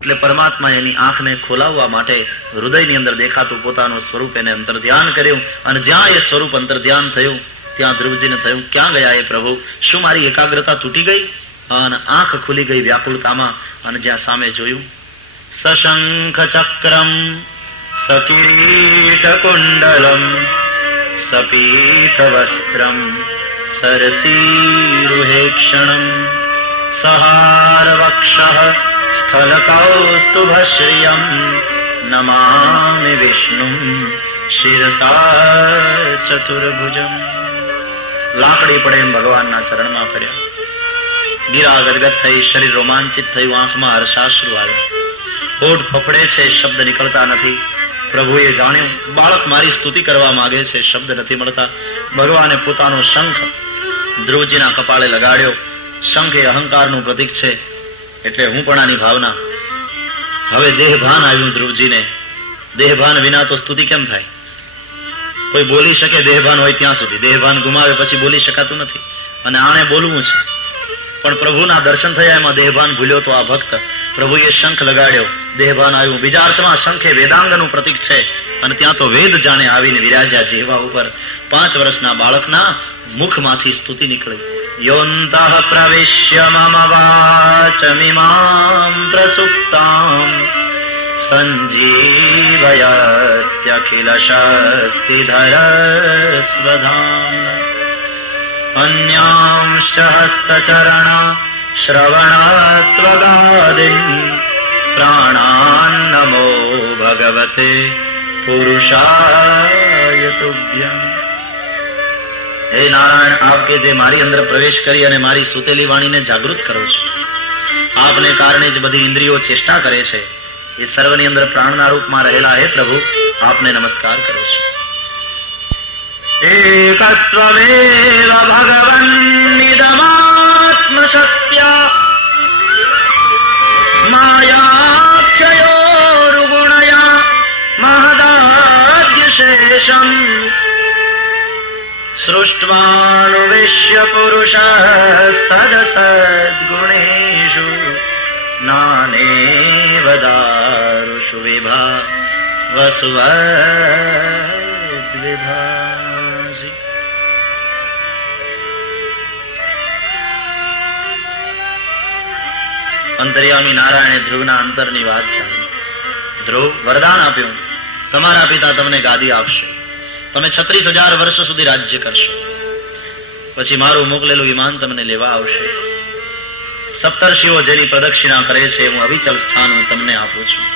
એટલે પરમાત્મા એની આંખને ખોલાવવા માટે હૃદયની અંદર દેખાતું પોતાનું સ્વરૂપ એને અંતર ધ્યાન કર્યું, અને જ્યાં એ સ્વરૂપ અંતર ધ્યાન થયું ત્યાં ધ્રુવજીને થયું, ક્યાં ગયા એ પ્રભુ? શું મારી એકાગ્રતા તૂટી ગઈ? અને આંખ ખુલી ગઈ વ્યાકુળતામાં, અને જ્યાં સામે જોયું સશંખ ચક્રમ સકિરીટ કુંડલમ સપીત વસ્ત્રમ સરસીરુહેક્ષણમ સહાર વક્ષઃ સ્થલકૌસ્તુભશ્રિયમ નમામિ વિષ્ણું શિરસા ચતુર્ભુજમ. લાકડી પડે એમ ભગવાનના ચરણમાં પડ્યા. ગીરા ગદગદ થઈ, શરીર રોમાંચિત થયું, આંખમાં હર્ષાશ્રુ આવ્યા, હોઠ ફફડે છે, શબ્દ નીકળતા નથી. પ્રભુએ જાણ્યું બાળક મારી સ્તુતિ કરવા માંગે છે, શબ્દ નથી મળતા. ભગવાને પોતાનો શંખ ધ્રુવજીના કપાળે લગાડ્યો. શંખ એ અહંકારનું પ્રતીક છે, એટલે હુંપણાની ભાવના. હવે દેહભાન આવ્યું ધ્રુવજીને. દેહભાન વિના તો સ્તુતિ કેમ થાય? કોઈ બોલી શકે દેહભાન હોય ત્યાં સુધી, દેહભાન ગુમાવે પછી બોલી શકાતું નથી. અને આણે બોલવું છે, પણ પ્રભુના દર્શન થયા એમાં દેહભાન ભૂલ્યો તો આ ભક્ત. પ્રભુએ શંખ લગાડ્યો, દેહભાન આવ્યું. બીજા અર્થમાં શંખ એ વેદાંગનું પ્રતીક છે, અને ત્યાં તો વેદ જાણે આવીને વિરાજ્યા જીહવા ઉપર. 5 વર્ષના બાળકના મુખમાંથી સ્તુતિ નીકળી. યોંતઃ પ્રવિશ્ય મમ વાચમિમાં પ્રસુપ્તાં સંજીવયત્યખિલ શક્તિધર સ્વધામ અન્યાંશ્ચ હસ્તચરણ શ્રવણત્વગાદિન પ્રાણાન નમો ભગવતે પુરુષાય તુભ્યં. હે નારાયણ, આપ કે જે મારી અંદર પ્રવેશ કરી અને મારી સુતેલી વાણીને જાગૃત કરો છો, આપને કારણે જ બધી ઇન્દ્રિયો ચેષ્ટા કરે છે, એ સર્વની અંદર પ્રાણના રૂપમાં રહેલા હે પ્રભુ, આપને નમસ્કાર કરો છો. એકસ્ત્વમેવ ભગવન નિદમાત્મ સત્યા માયાક્ષયોરુગુણયા મહદાદ્યશેષમ સૃષ્ટ્વાનુવિશ્ય પુરુષસ્તદસદ્ગુણેષુ નાનેવ દારુષુ વિભાવસુવદ્વિભાસી. અંતર્યામી નારાયણે ધ્રુવના અંતરની વાત જાણી. ધ્રુવ વરદાન આપ્યું, તમારા પિતા તમને ગાદી આપશે, તમે 36,000 વર્ષ સુધી રાજ્ય કરશો, પછી મારું મોકલેલું વિમાન તમને લેવા આવશે. સપ્તર્ષિઓ જેની પ્રદક્ષિણા કરે છે હું અવિચલ સ્થાન હું તમને આપું છું.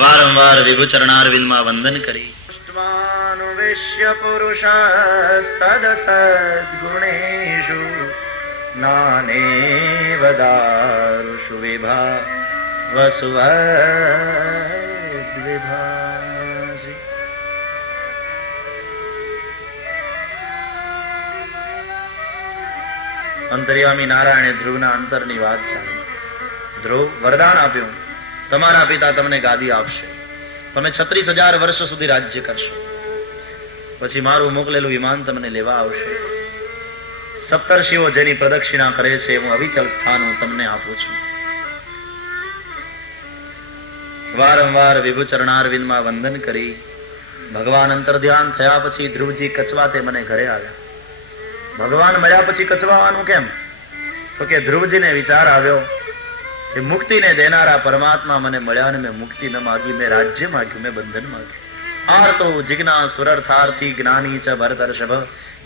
વારંવાર વિભુચરણારવિંદમાં વંદન કરી વિશ્ય પુરુષસ્તદસદ્ગુણેષુ નાનેવ દારુષુ વિભાવસુવદ્વિભાસી. અંતર્યામી નારાયણે ધ્રુવના અંતરની વાત જાણી. ધ્રુવ વરદાન આપ્યું, તમારા પિતા તમને ગાદી આપશે, તમે 36,000 વર્ષ સુધી રાજ્ય કરશો, પછી મારું મોકલેલું વિમાન તમને લેવા આવશે. સપ્તર્ષિઓ જેની પ્રદક્ષિણા કરે છે હું અવિચલ સ્થાન હું તમને આપું છું. વારંવાર વિભુચરણારવિંદમાં વંદન કરી ભગવાન અંતર ધ્યાન થયા પછી ધ્રુવજી કચવાતે મને ઘરે આવ્યા. ભગવાન મળ્યા પછી કચવાવાનું કેમ? તો કે ધ્રુવજીને વિચાર આવ્યો કે મુક્તિને દેનારા પરમાત્મા મને મળ્યા અને મેં મુક્તિ ન માગી, મેં રાજ્ય માગ્યું, મેં બંધન માગ્યું. આર્તો જિજ્ઞા સુરર્થાર્થી જ્ઞાની ચ ભરતર્ષભ.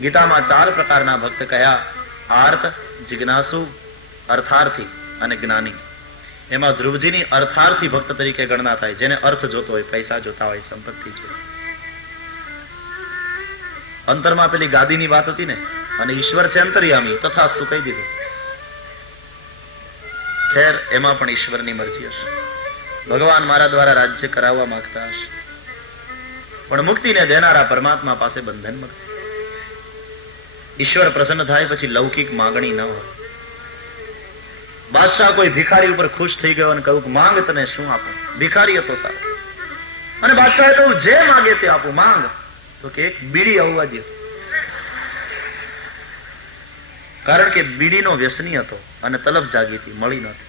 ગીતામાં 4 પ્રકારના ભક્ત કયા: આર્ત, જિજ્ઞાસુ, અર્થાર્થી અને જ્ઞાની. એમાં ધ્રુવજીની અર્થાર્થી ભક્ત તરીકે ગણના થાય, જેને અર્થ જોતો હોય, પૈસા જોતા હોય, સંપત્તિ જોઈએ. અંતરમાં પેલી ગાદીની વાત હતી ને, અને ઈશ્વર છે અંતર્યામી, તથાસ્તુ કહી દીધું. ખેર, એમાં પણ ઈશ્વરની મરજી હશે. ભગવાન મારા દ્વારા રાજ્ય કરાવવા માંગતા હશે, પણ મુક્તિને દેનારા પરમાત્મા પાસે બંધન મળે. ઈશ્વર પ્રસન્ન થાય પછી લૌકિક માંગણી ન હોય. બાદશાહ કોઈ ભિખારી ઉપર ખુશ થઈ ગયો અને કહ્યું, માંગ તને શું આપું? ભિખારી હતો સારો, અને બાદશાહે કહ્યું, જે માંગે તે આપું, માંગ. તો કે એક બીડી આવવા દે. કારણ કે બીડીનો વ્યસની હતો અને તલબ જાગી હતી, મળી નથી.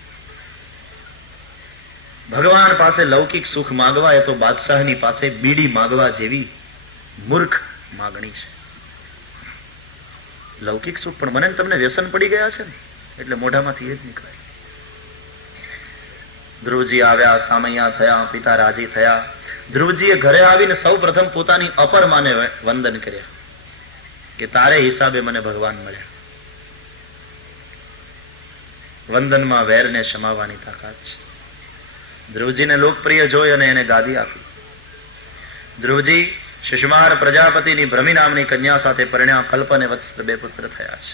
ભગવાન પાસે લૌકિક સુખ માગવા એ તો બાદશાહની પાસે બીડી માગવા જેવી મૂર્ખ માગણી છે. લૌકિક સુખ પણ મને તમને વ્યસન પડી ગયા છે ને એટલે મોઢામાંથી એ જ નીકળે. ધ્રુવજી આવ્યા, સામૈયા થયા, પિતા રાજી થયા. ધ્રુવજીએ ઘરે આવીને સૌ પ્રથમ પોતાની અપર માને વંદન કર્યા કે તારે હિસાબે મને ભગવાન મળ્યા. વંદનમાં વેરને શમાવવાની તાકાત છે. ધ્રુવજીને લોકપ્રિય જોઈ અને એને ગાદી આપી. ધ્રુવજી શિશુમાર પ્રજાપતિની ભ્રમી નામની કન્યા સાથે પરણ્યા. કલ્પ અને વત્સ 2 પુત્ર થયા છે.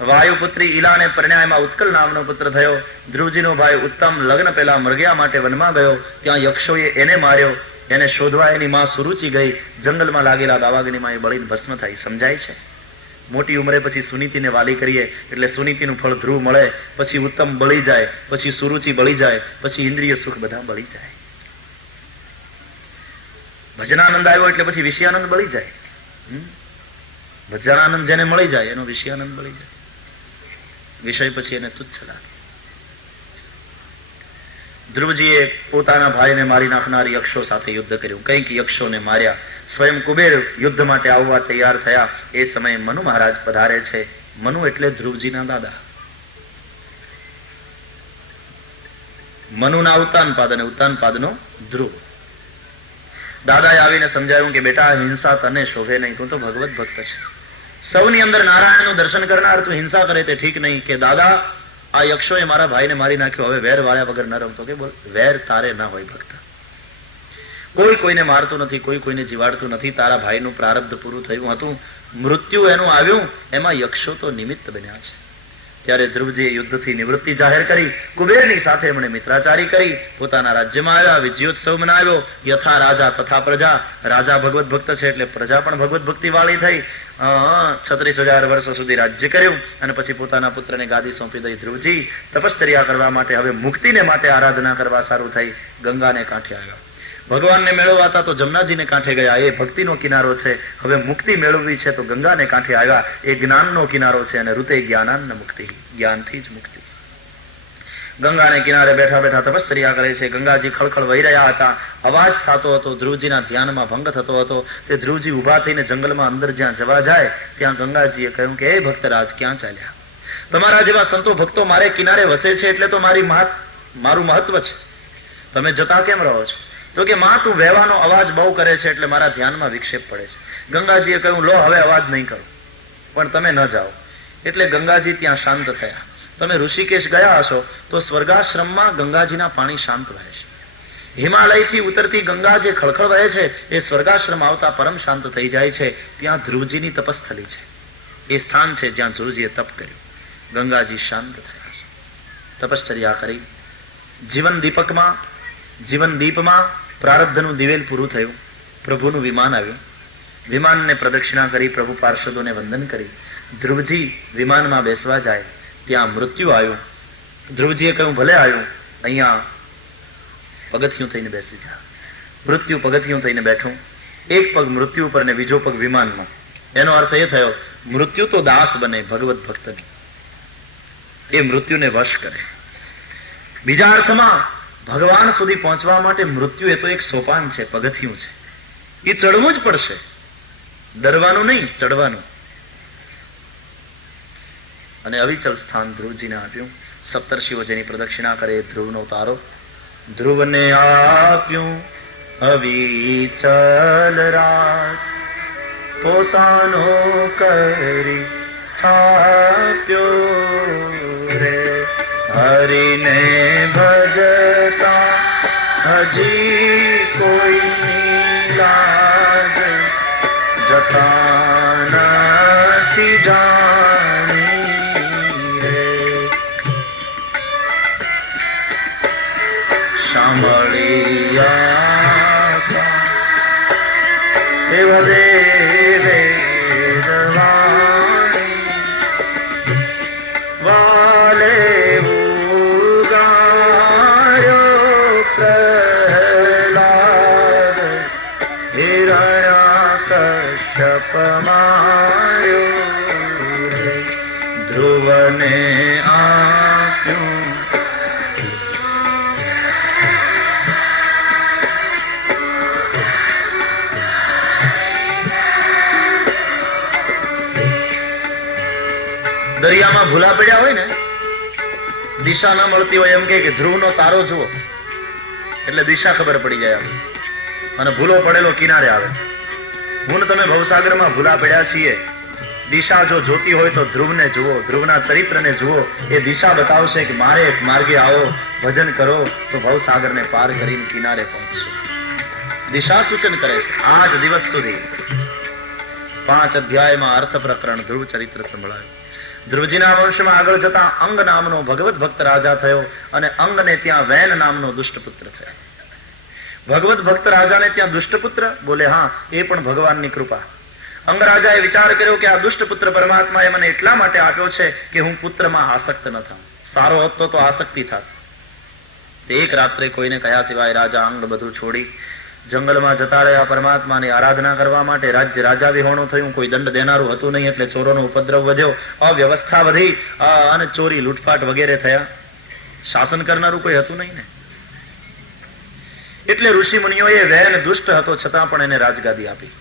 વાયુપુત્રી ઈલાને પરણ્યા, એમાં ઉત્કલ નામનો પુત્ર થયો. ધ્રુવજીનો ભાઈ ઉત્તમ લગ્ન પહેલા મરગ્યા માટે વનમાં ગયો. ત્યાં યક્ષોએ એને માર્યો. એને શોધવા એની માં સુરુચિ ગઈ. જંગલમાં લાગેલા દાવાગ્નિમાં એ બળીને ભસ્મ થઈ. સમજાય છે? મોટી ઉંમરે પછી સુનીતિને વાલી કરીએ એટલે સુનીતિનું ફળ ધ્રુવ મળે. પછી ઉત્તમ બળી જાય, પછી સુરુચિ બળી જાય, પછી ઇન્દ્રિય સુખ બધા બળી જાય. ભજનાનંદ આવ્યો એટલે પછી વિષયાનંદ બળી જાય. ભજનાનંદ જેને મળી જાય એનો વિષયાનંદ બળી જાય. વિષય પછી એને તુચ્છ લાગે. ધ્રુવજીએ પોતાના ભાઈને મારી નાખનાર યક્ષો સાથે યુદ્ધ કર્યું. કંઈક યક્ષોને માર્યા. સ્વયં કુબેર યુદ્ધ માટે આવવા તૈયાર થયા. એ સમયે મનુ મહારાજ પધારે છે. મનુ એટલે ધ્રુવજીના દાદા. મનુના ઉત્તાનપાદ અને ઉત્તાનપાદનો ધ્રુવ. દાદાએ આવીને સમજાવ્યું કે બેટા, હિંસા તને શોભે નહીં, તું તો ભગવત ભક્ત છે. સૌની અંદર નારાયણનું દર્શન કરનાર તું હિંસા કરે તે ઠીક નહીં. કે દાદા, આ યક્ષોએ મારા ભાઈને મારી નાખ્યો, હવે વેર વાળ્યા વગર ન રમતો. કે બોલ, વેર તારે ના હોય ભક્ત. કોઈ કોઈને મારતું નથી, કોઈ કોઈને જીવાડતું નથી. તારા ભાઈનું પ્રારબ્ધ પૂરું થયું હતું, મૃત્યુ એનું આવ્યું, એમાં યક્ષો તો નિમિત્ત બન્યા છે. ત્યારે ધ્રુવજીએ યુદ્ધથી નિવૃત્તિ જાહેર કરી. કુબેરની સાથે એમણે મિત્રાચારી કરી. પોતાના રાજ્યમાં આવ્યા, વિજયોત્સવ મનાવ્યો. યથા રાજા તથા પ્રજા. રાજા ભગવત ભક્ત છે એટલે પ્રજા પણ ભગવત ભક્તિ વાળી થઈ. 36,000 વર્ષ સુધી રાજ્ય કર્યું અને પછી પોતાના પુત્રને ગાદી સોંપી દઈ. ધ્રુવજી તપશ્ચર્યા કરવા માટે, હવે મુક્તિને માટે આરાધના કરવા સારું થઈ. ગંગાને કાંઠે આવ્યા. ભગવાનને મેળવવા હતા તો જમનાજીને કાંઠે ગયા. એ ભક્તિનો કિનારો છે. હવે મુક્તિ મેળવવી છે તો ગંગાને કાંઠે આવ્યા. એ જ્ઞાનનો કિનારો છે અને ઋતે જ્ઞાનાન્ન મુક્તિ, જ્ઞાનથી જ મુક્તિ. ગંગાને કિનારે બેઠા બેઠા તપશ્ચર્યા કરે છે. ગંગાજી ખળખળ વહી રહ્યા હતા. અવાજ થતો હતો. ધ્રુવજીના ધ્યાનમાં ભંગ થતો હતો. તે ધ્રુવજી ઉભા થઈને જંગલમાં અંદર જ્યાં જવા જાય ત્યાં ગંગાજીએ કહ્યું કે હે ભક્તરાજ, ક્યાં ચાલ્યા? તમારા જેવા સંતો ભક્તો મારે કિનારે વસે છે એટલે તો મારું મહત્વ છે. તમે જતા કેમ રહો છો? તો કે માં, તું વહેવાનો અવાજ બહુ કરે છે એટલે મારા ધ્યાનમાં વિક્ષેપ પડે છે. ગંગાજીએ કહ્યું, લો હવે અવાજ નહીં કરો, પણ તમે ન જાઓ. એટલે ગંગાજી ત્યાં શાંત થયા. તમે ઋષિકેશ ગયા હશો તો સ્વર્ગાશ્રમમાં ગંગાજીના પાણી શાંત વહે છે. હિમાલયથી ઉતરતી ગંગા જે ખળખળ વહે છે એ સ્વર્ગાશ્રમ આવતા પરમ શાંત થઈ જાય છે. ત્યાં ધ્રુવજીની તપસ્થલી છે. એ સ્થાન છે જ્યાં ધ્રુવજીએ તપ કર્યું. ગંગાજી શાંત થયા છે, તપશ્ચર્યા કરી. જીવન દીપમાં પ્રારબ્ધનું દિવેલ પૂરું થયું. પ્રભુનું વિમાન આવ્યું. વિમાનને પ્રદક્ષિણા કરી, પ્રભુ પાર્ષદોને વંદન કરી. ધ્રુવજી વિમાનમાં બેસવા જાય ત્યાં મૃત્યુ આવ્યું. ધ્રુવજીએ કહ્યું, ભલે આવ્યું, અહીંયા પગથિયું થઈને બેસી જા. મૃત્યુ પગથિયું થઈને બેઠું. એક પગ મૃત્યુ ઉપર ને બીજો પગ વિમાનમાં. એનો અર્થ એ થયો, મૃત્યુ તો દાસ બને ભગવત ભક્તની, એ મૃત્યુને વશ કરે. બીજા અર્થમાં ભગવાન સુધી પહોંચવા માટે મૃત્યુ એ તો એક સોપાન છે, પગથિયું છે. એ ચડવું જ પડશે, ડરવાનું નહીં, ચડવાનું. અને અવિચલ સ્થાન ધ્રુવજીને આપ્યું. સપ્તર્ષિઓ જેની પ્રદક્ષિણા કરે ધ્રુવનો તારો. ધ્રુવને આપ્યું અવિચલ રાજ, પોતાનો કરી સ્થાપ્યો રે. હરિને ભજતા હજી કોઈ લાજ જતા નથી જાણી રે. સાંભળ્યા હે ભલે મને આપ્યું. દરિયામાં ભૂલા પડ્યા હોય ને, દિશા ના મળતી હોય, એમ કે ધ્રુવનો તારો જુઓ એટલે દિશા ખબર પડી જાય અને ભૂલો પડેલો કિનારે આવે. હું ને તમે ભવસાગરમાં ભૂલા પડ્યા છીએ. દિશા જો જોતી હોય તો ધ્રુવને જુઓ, ધ્રુવના ચરિત્રને જુઓ. એ દિશા બતાવશે કે મારે માર્ગે આવો, ભજન કરો તો ભવસાગરને પાર કરીને કિનારે પહોંચશે. દિશા સૂચન કરે છે. 8 દિવસ સુધી 5 અધ્યાયમાં અર્થ પ્રકરણ ધ્રુવ ચરિત્ર સંભળાયું. ધ્રુવજીના વંશમાં આગળ જતા અંગ નામનો ભગવત ભક્ત રાજા થયો અને અંગને ત્યાં વેન નામનો દુષ્ટપુત્ર થયો. ભગવત ભક્ત રાજાને ત્યાં દુષ્ટપુત્ર? બોલે હા, એ પણ ભગવાનની કૃપા. અંગ રાજાએ વિચાર કર્યો કે આ દુષ્ટપુત્ર પરમાત્માએ મને એટલા માટે આપ્યો છે કે હું પુત્રમાં આસક્ત ન થાઉં. સારો હતો તો આસક્તિ થાત. એક રાત્રે કોઈને કહ્યા સિવાય રાજા અંગ બધું છોડી જંગલમાં જતા રહ્યા પરમાત્માની આરાધના કરવા માટે. રાજ્ય રાજા વિહોણું થયું, કોઈ દંડ દેનારું હતું નહીં, એટલે ચોરોનો ઉપદ્રવ વધ્યો, અવ્યવસ્થા વધી અને ચોરી લૂંટફાટ વગેરે થયા. શાસન કરનારું કોઈ હતું નહીં ને. એટલે ઋષિ મુનિઓએ વેન દુષ્ટ હતો છતાં પણ એને રાજગાદી આપી,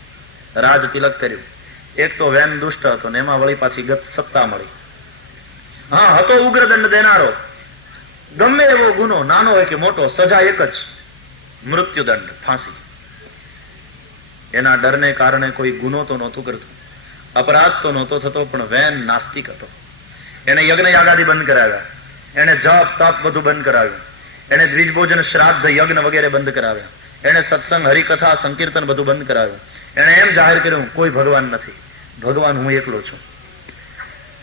રાજ તિલક કર્યું. એક તો વેન દુષ્ટ હતો ને એમાં વળી પાછી ગત સત્તા મળી. હા, હતો ઉગ્ર દંડ દેનારો. ગમે એવો ગુનો, નાનો હોય કે મોટો, સજા એક જ, મૃત્યુદંડ, ફાંસી. એના ડરને કારણે કોઈ ગુનો તો નહોતું કરતું, અપરાધ તો નહોતો થતો, પણ વેન નાસ્તિક હતો. એને યજ્ઞ યાગાદી બંધ કરાવ્યા, એને જપ તપ બધું બંધ કરાવ્યું, એને દ્વિજભોજન શ્રાદ્ધ યજ્ઞ વગેરે બંધ કરાવ્યા, એને સત્સંગ હરિકથા સંકીર્તન બધું બંધ કરાવ્યું. એને એમ જાહેર કર્યું કોઈ ભગવાન નથી, ભગવાન હું એકલો છું.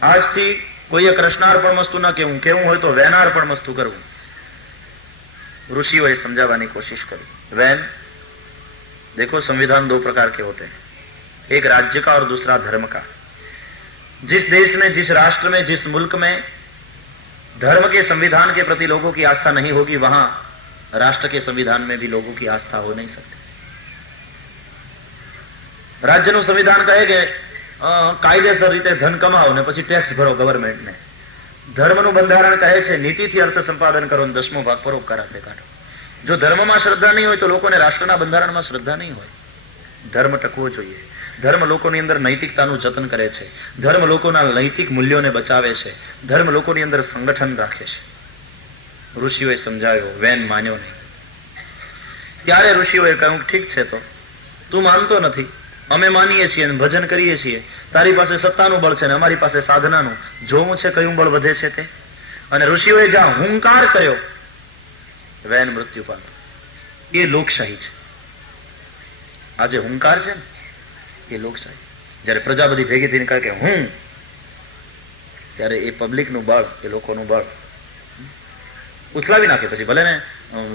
આજથી કોઈએ કૃષ્ણાર્પણમસ્તુ ન કેવું, કેવું હોય તો વેનાર્પણમસ્તુ કરવું. ऋषियों समझाने की कोशिश करी. वैन देखो, संविधान 2 प्रकार के होते हैं, एक राज्य का और दूसरा धर्म का. जिस देश में, जिस राष्ट्र में, जिस मुल्क में धर्म के संविधान के प्रति लोगों की आस्था नहीं होगी, वहां राष्ट्र के संविधान में भी लोगों की आस्था हो नहीं सकती. राज्यનું સંવિધાન કહે કે કાયદેસર રીતે ધન કમાવો ને પછી ટેક્સ ભરો ગવર્મેન્ટને. ધર્મનું બંધારણ કહે છે નીતિથી અર્થ સંપાદન કરો ને 10મો ભાગ પરોપકાર આપે કાઢો. જો ધર્મમાં શ્રદ્ધા નહીં હોય તો લોકોને રાષ્ટ્રના બંધારણમાં શ્રદ્ધા નહીં હોય. ધર્મ ટકવો જોઈએ. ધર્મ લોકોની અંદર નૈતિકતાનું જતન કરે છે, ધર્મ લોકોના નૈતિક મૂલ્યોને બચાવે છે, ધર્મ લોકોની અંદર સંગઠન રાખે છે. ઋષિઓએ સમજાવ્યો, વેન માન્યો નહીં. ત્યારે ઋષિઓએ કહ્યું ઠીક છે, તો તું માનતો નથી, અમે માનીએ છીએ અને ભજન કરીએ છીએ. તારી પાસે સત્તાનું બળ છે ને અમારી પાસે સાધનાનું. જોવું છે કયું બળ વધે છે તે. અને ઋષિઓએ જ્યાં હુંકાર કર્યો, વેન મૃત્યુ પામ્યો. એ લોકશાહી છે. આજે હુંકાર છે ને એ લોકશાહી. જયારે પ્રજા બધી ભેગી થઈને કહે કે હું, ત્યારે એ પબ્લિકનું બળ, એ લોકોનું બળ ઉથલાવી નાખે. પછી ભલે ને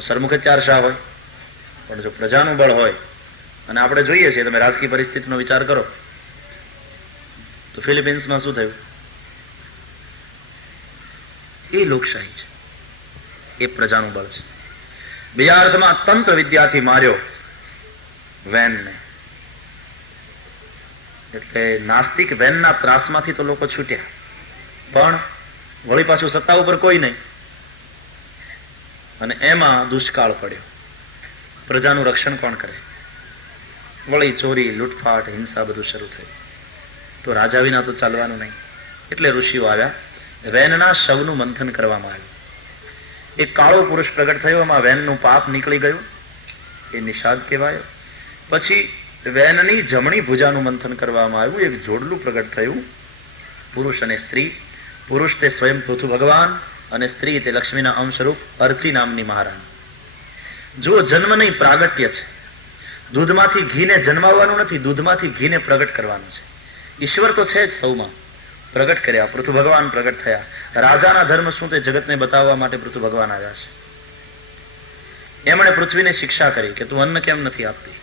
સરમુખે 4 શાહ હોય, પણ જો પ્રજાનું બળ હોય, અને આપણે જોઈએ છીએ, તમે રાજકીય પરિસ્થિતિનો વિચાર કરો તો ફિલિપિન્સમાં શું થયું? એ લોકશાહી છે, એ પ્રજાનું બળ છે. બીજા અર્થમાં તંત્ર વિદ્યાથી માર્યો વેનને. એટલે નાસ્તિક વેનના ત્રાસમાંથી તો લોકો છૂટ્યા, પણ વળી પાછું સત્તા ઉપર કોઈ નહીં, અને એમાં દુષ્કાળ પડ્યો. પ્રજાનું રક્ષણ કોણ કરે? વળી ચોરી, લૂંટફાટ, હિંસા બધું શરૂ થયું. તો રાજા વિના તો ચાલવાનું નહીં. એટલે ઋષિઓ આવ્યા. વેનના શવનું મંથન કરવામાં આવ્યું. એક કાળો પુરુષ પ્રગટ થયો, એમાં વેનનું પાપ નીકળી ગયું, એ નિષાદ કહેવાયો. પછી વેનની જમણી ભુજાનું મંથન કરવામાં આવ્યું, એક જોડલું પ્રગટ થયું, પુરુષ અને સ્ત્રી. પુરુષ તે સ્વયં પૃથુ ભગવાન અને સ્ત્રી તે લક્ષ્મીના અંશરૂપ અર્ચી નામની મહારાણી. જો જન્મ નહીં, પ્રાગટ્ય છે. દૂધમાંથી ઘીને જન્માવવાનું નથી, દૂધમાંથી ઘીને પ્રગટ કરવાનું છે. ઈશ્વર તો છે જ સૌમાં, પ્રગટ કર્યા, પૃથુ ભગવાન પ્રગટ થયા. રાજાના ધર્મ શું તે જગતને બતાવવા માટે પૃથુ ભગવાન આવ્યા છે. એમણે પૃથ્વીને શિક્ષા કરી કે તું અન્ન કેમ નથી આપતી.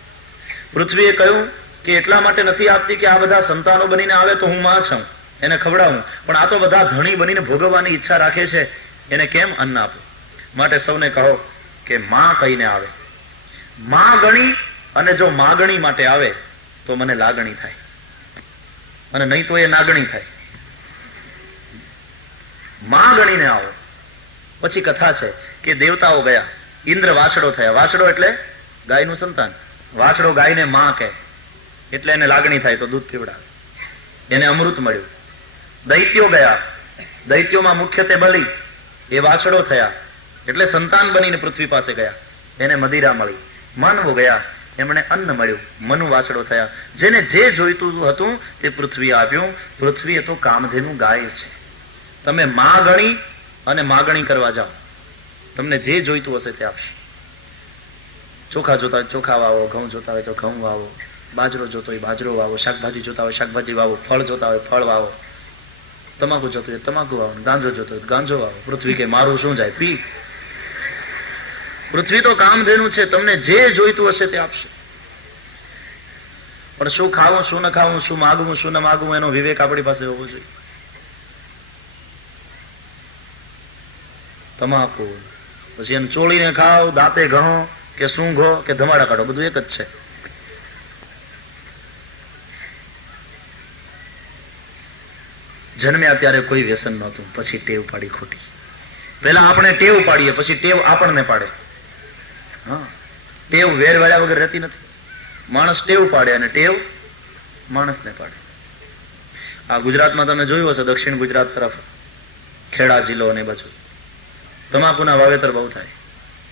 પૃથ્વીએ કહ્યું કે એટલા માટે નથી આપતી કે આ બધા સંતાનો બનીને આવે તો હું માં છું, એને ખવડાવું, પણ આ તો બધા ધણી બનીને ભોગવવાની ઈચ્છા રાખે છે, એને કેમ અન્ન આપું. માટે સૌને કહો કે માં કહીને આવે. માં ગણી, અને જો માગણી માટે આવે તો મને લાગણી થાય, અને નહીં તો એ નાગણી થાય. માં ગણીને આવો. પછી કથા છે કે દેવતાઓ ગયા, ઇન્દ્ર વાછડો થયા. વાછડો એટલે ગાયનું સંતાન. વાછડો ગાયને માં કહે એટલે એને લાગણી થાય તો દૂધ પીવડાવે, એને અમૃત મળ્યું. દૈત્યો ગયા, દૈત્યોમાં મુખ્યત્વે બલિ, એ વાછડો થયા એટલે સંતાન બનીને પૃથ્વી પાસે ગયા, એને મદિરા મળી. માનવો ગયા, એમણે અન્ન મળ્યું, મનુ વાછડો થયા. જેને જે જોઈતું હતું તે પૃથ્વી આપ્યું. પૃથ્વી એ તો કામધેનું ગાય છે. તમે માં ગણી અને માગણી કરવા જાઓ, તમને જે જોઈતું હશે તે આપશે. ચોખા જોતા હોય ચોખા વાવો, ઘઉં જોતા હોય તો ઘઉં વાવો, બાજરો જોતો હોય બાજરો વાવો, શાકભાજી જોતા હોય શાકભાજી વાવો, ફળ જોતા હોય ફળ વાવો, તમાકુ જોતો હોય તમાકુ વાવો, ગાંજો જોતો હોય ગાંજો વાવો. પૃથ્વી કે મારું શું જાય, પી. પૃથ્વી તો કામધેનું છે, તમને જે જોઈતું હશે તે આપશે. પણ શું ખાવું શું ન ખાવું, શું માગવું શું ન માગવું, એનો વિવેક આપણી પાસે હોવો જોઈએ. તમાકુ પછી એને ચોળીને ખાવ, દાંતે ઘણો કે સૂંઘો કે ધમાડા કાઢો, બધું એક જ છે. જન્મ્યા ત્યારે કોઈ વ્યસન નહોતું, પછી ટેવ પાડી ખોટી. પેલા આપણે ટેવ પાડીએ, પછી ટેવ આપણને પાડે. હા, ટેવ વેર વાળ્યા વગર રહેતી નથી. માણસ ટેવ પાડે અને ટેવ માણસને પાડે. આ ગુજરાતમાં તમે જોયું હશે, દક્ષિણ ગુજરાત તરફ ખેડા જિલ્લો અને બાજુ તમાકુના વાવેતર બહુ થાય.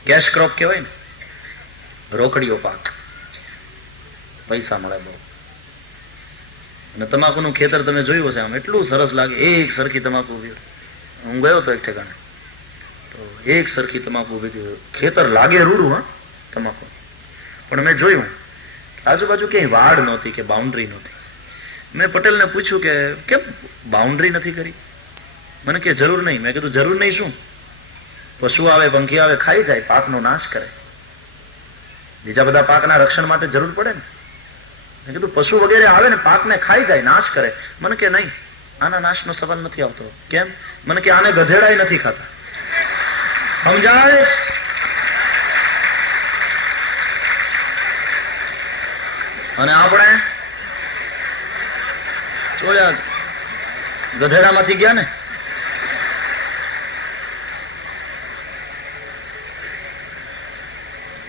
કેશ ક્રોપ કહેવાય ને, રોકડીઓ પાક, પૈસા મળે બહુ. અને તમાકુનું ખેતર તમે જોયું હશે, આમ એટલું સરસ લાગે, એક સરખી તમાકુ ઉભી. હું ગયો તો એક ઠેકાણે, તો એક સરખી તમાકુ ઉભી. ખેતર લાગે રૂડું, હા, તમાકુ. પણ મેં જોયું આજુબાજુ ક્યાંય વાડ નહોતી કે બાઉન્ડ્રી નહોતી. મેં પટેલને પૂછ્યું કે કેમ બાઉન્ડ્રી નથી કરી? મને કે જરૂર નહીં. મેં કીધું જરૂર નહીં શું? પશુ આવે પંખી આવે ખાઈ જાય, પાકનો નાશ કરે. બીજા બધા પાકના રક્ષણ માટે જરૂર પડે ને. મેં કીધું પશુ વગેરે આવે ને પાકને ખાઈ જાય, નાશ કરે. મને કે નહીં, આના નાશનો સવાલ નથી આવતો. કેમ? મને કે આને ગધેડાય નથી ખાતા. સમજાય? અને આપણે જોયા ગધેડામાંથી ગયા ને.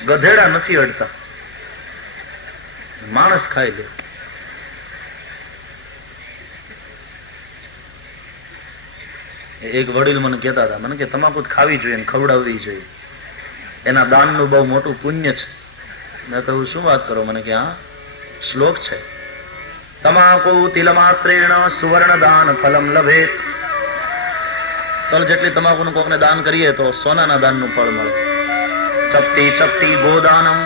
ગધેડા નથી અડતા, માણસ ખાઈ લે. એક વડીલ મને કહેતા હતા, મને કે તમાકુ ખાવી જોઈએ ને ખવડાવવી જોઈએ, એના દાનનું બહુ મોટું પુણ્ય છે. મેં કહ્યું શું વાત કરો? મને કે હા, શ્લોક છે, તમાકુ તિલમાત્રેણ સુવર્ણ દાન ફલમ લભેત. તલ જેટલી તમાકુનું કોકને દાન કરીએ તો સોનાના દાનનું ફળ મળે. ચપટી ચપટી ગોદાનમ,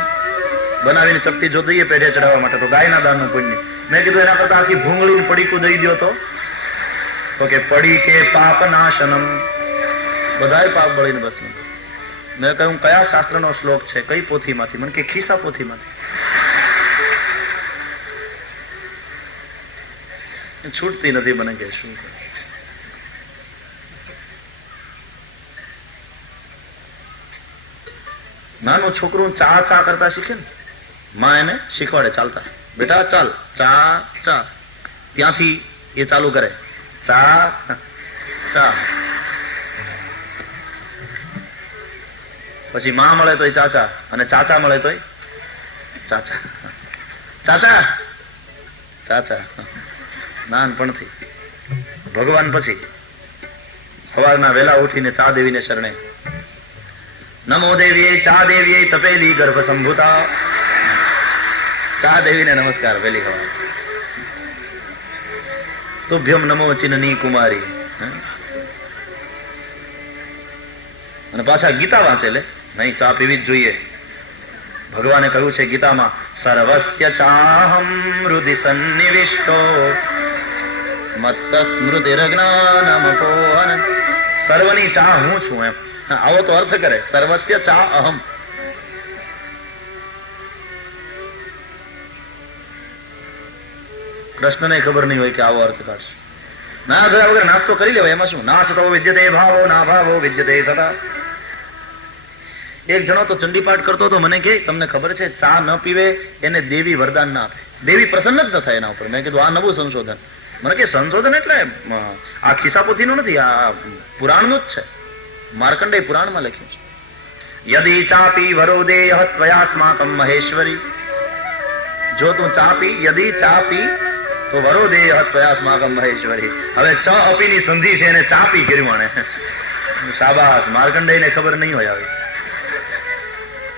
બનાવીને ચપટી જો દઈએ પેઢે ચડાવવા માટે તો ગાયના દાનનું પુણ્ય. મેં કીધું એના કરતા આખી ભૂંગળી પડીકું દઈ દો તો કે પડી કે પાપ નાશનમ, બધાય પાપ બળીને બસ. મેં કહ્યું કયા શાસ્ત્રનો શ્લોક છે, કઈ પોથીમાંથી? મને કે ખિસ્સા પોથીમાંથી. છૂટતી નથી. મને કે શું કરે? નાનું છોકરું ચા ચા કરતા શીખે ને, માં એને શીખવાડે ચાલતા, બેટા ચાલ ચા ચા. ત્યાંથી એ ચાલુ કરે, ચા ચા. પછી માં મળે તોય ચાચા, અને ચાચા મળે તોય ચાચા. ચાચા ચાચા નાનપણથી. ભગવાન પછી સવારના વહેલા ઉઠીને ચા દેવીને શરણે. નમો દેવીએ ચા દેવીએ તપેલી ગર્ભ સંભૂતા. ચા દેવીને નમસ્કાર વહેલી સવારે. તુભ્યમ નમો ચિન્નની કુમારી. અને પાછા ગીતા વાંચે લે. નહીં, ચા પીવી જ જોઈએ. ભગવાને કહ્યું છે ગીતામાં, સર્વસ્ય ચાહમ હૃદિ સન્નિવિષ્ટો મત્ત સ્મૃતિર્જ્ઞાનમપોહન. સર્વની ચા હું છું એમ. આવો તો અર્થ કરે, સર્વસ્ય ચા અહમ. કૃષ્ણને ખબર નહીં હોય કે આવો અર્થ કાઢશે. ના ગયા વગર નાસ્તો કરી લેવાય, એમાં શું? ના સતો વિદ્યતે ભાવો ના ભાવો વિદ્યતે સદા. એક જણો તો ચંડીપાઠ કરતો હતો. મને કે તમને ખબર છે ચા ન પીવે એને દેવી વરદાન ના આપે, દેવી પ્રસન્ન જ ન થાય એના ઉપર. મેં કીધું આ નવું સંશોધન. મને કે સંશોધન એટલે આ ખિસ્સાપોથીનું નથી, આ પુરાણનું જ છે. માર્કંડેય પુરાણમાં લખ્યું છે. યદી ચાપી વરોદેય ત્વયાસ્માકમ મહેશ્વરી. જો તું ચાપી, યદી ચાપી તો વરોદેય ત્વયાસ્માકમ મહેશ્વરી. હવે ચ અપીની સંધિ છે એને ચાપી કર્યું આણે. શાબાશ, માર્કંડેયને ખબર નહીં હોય આવી.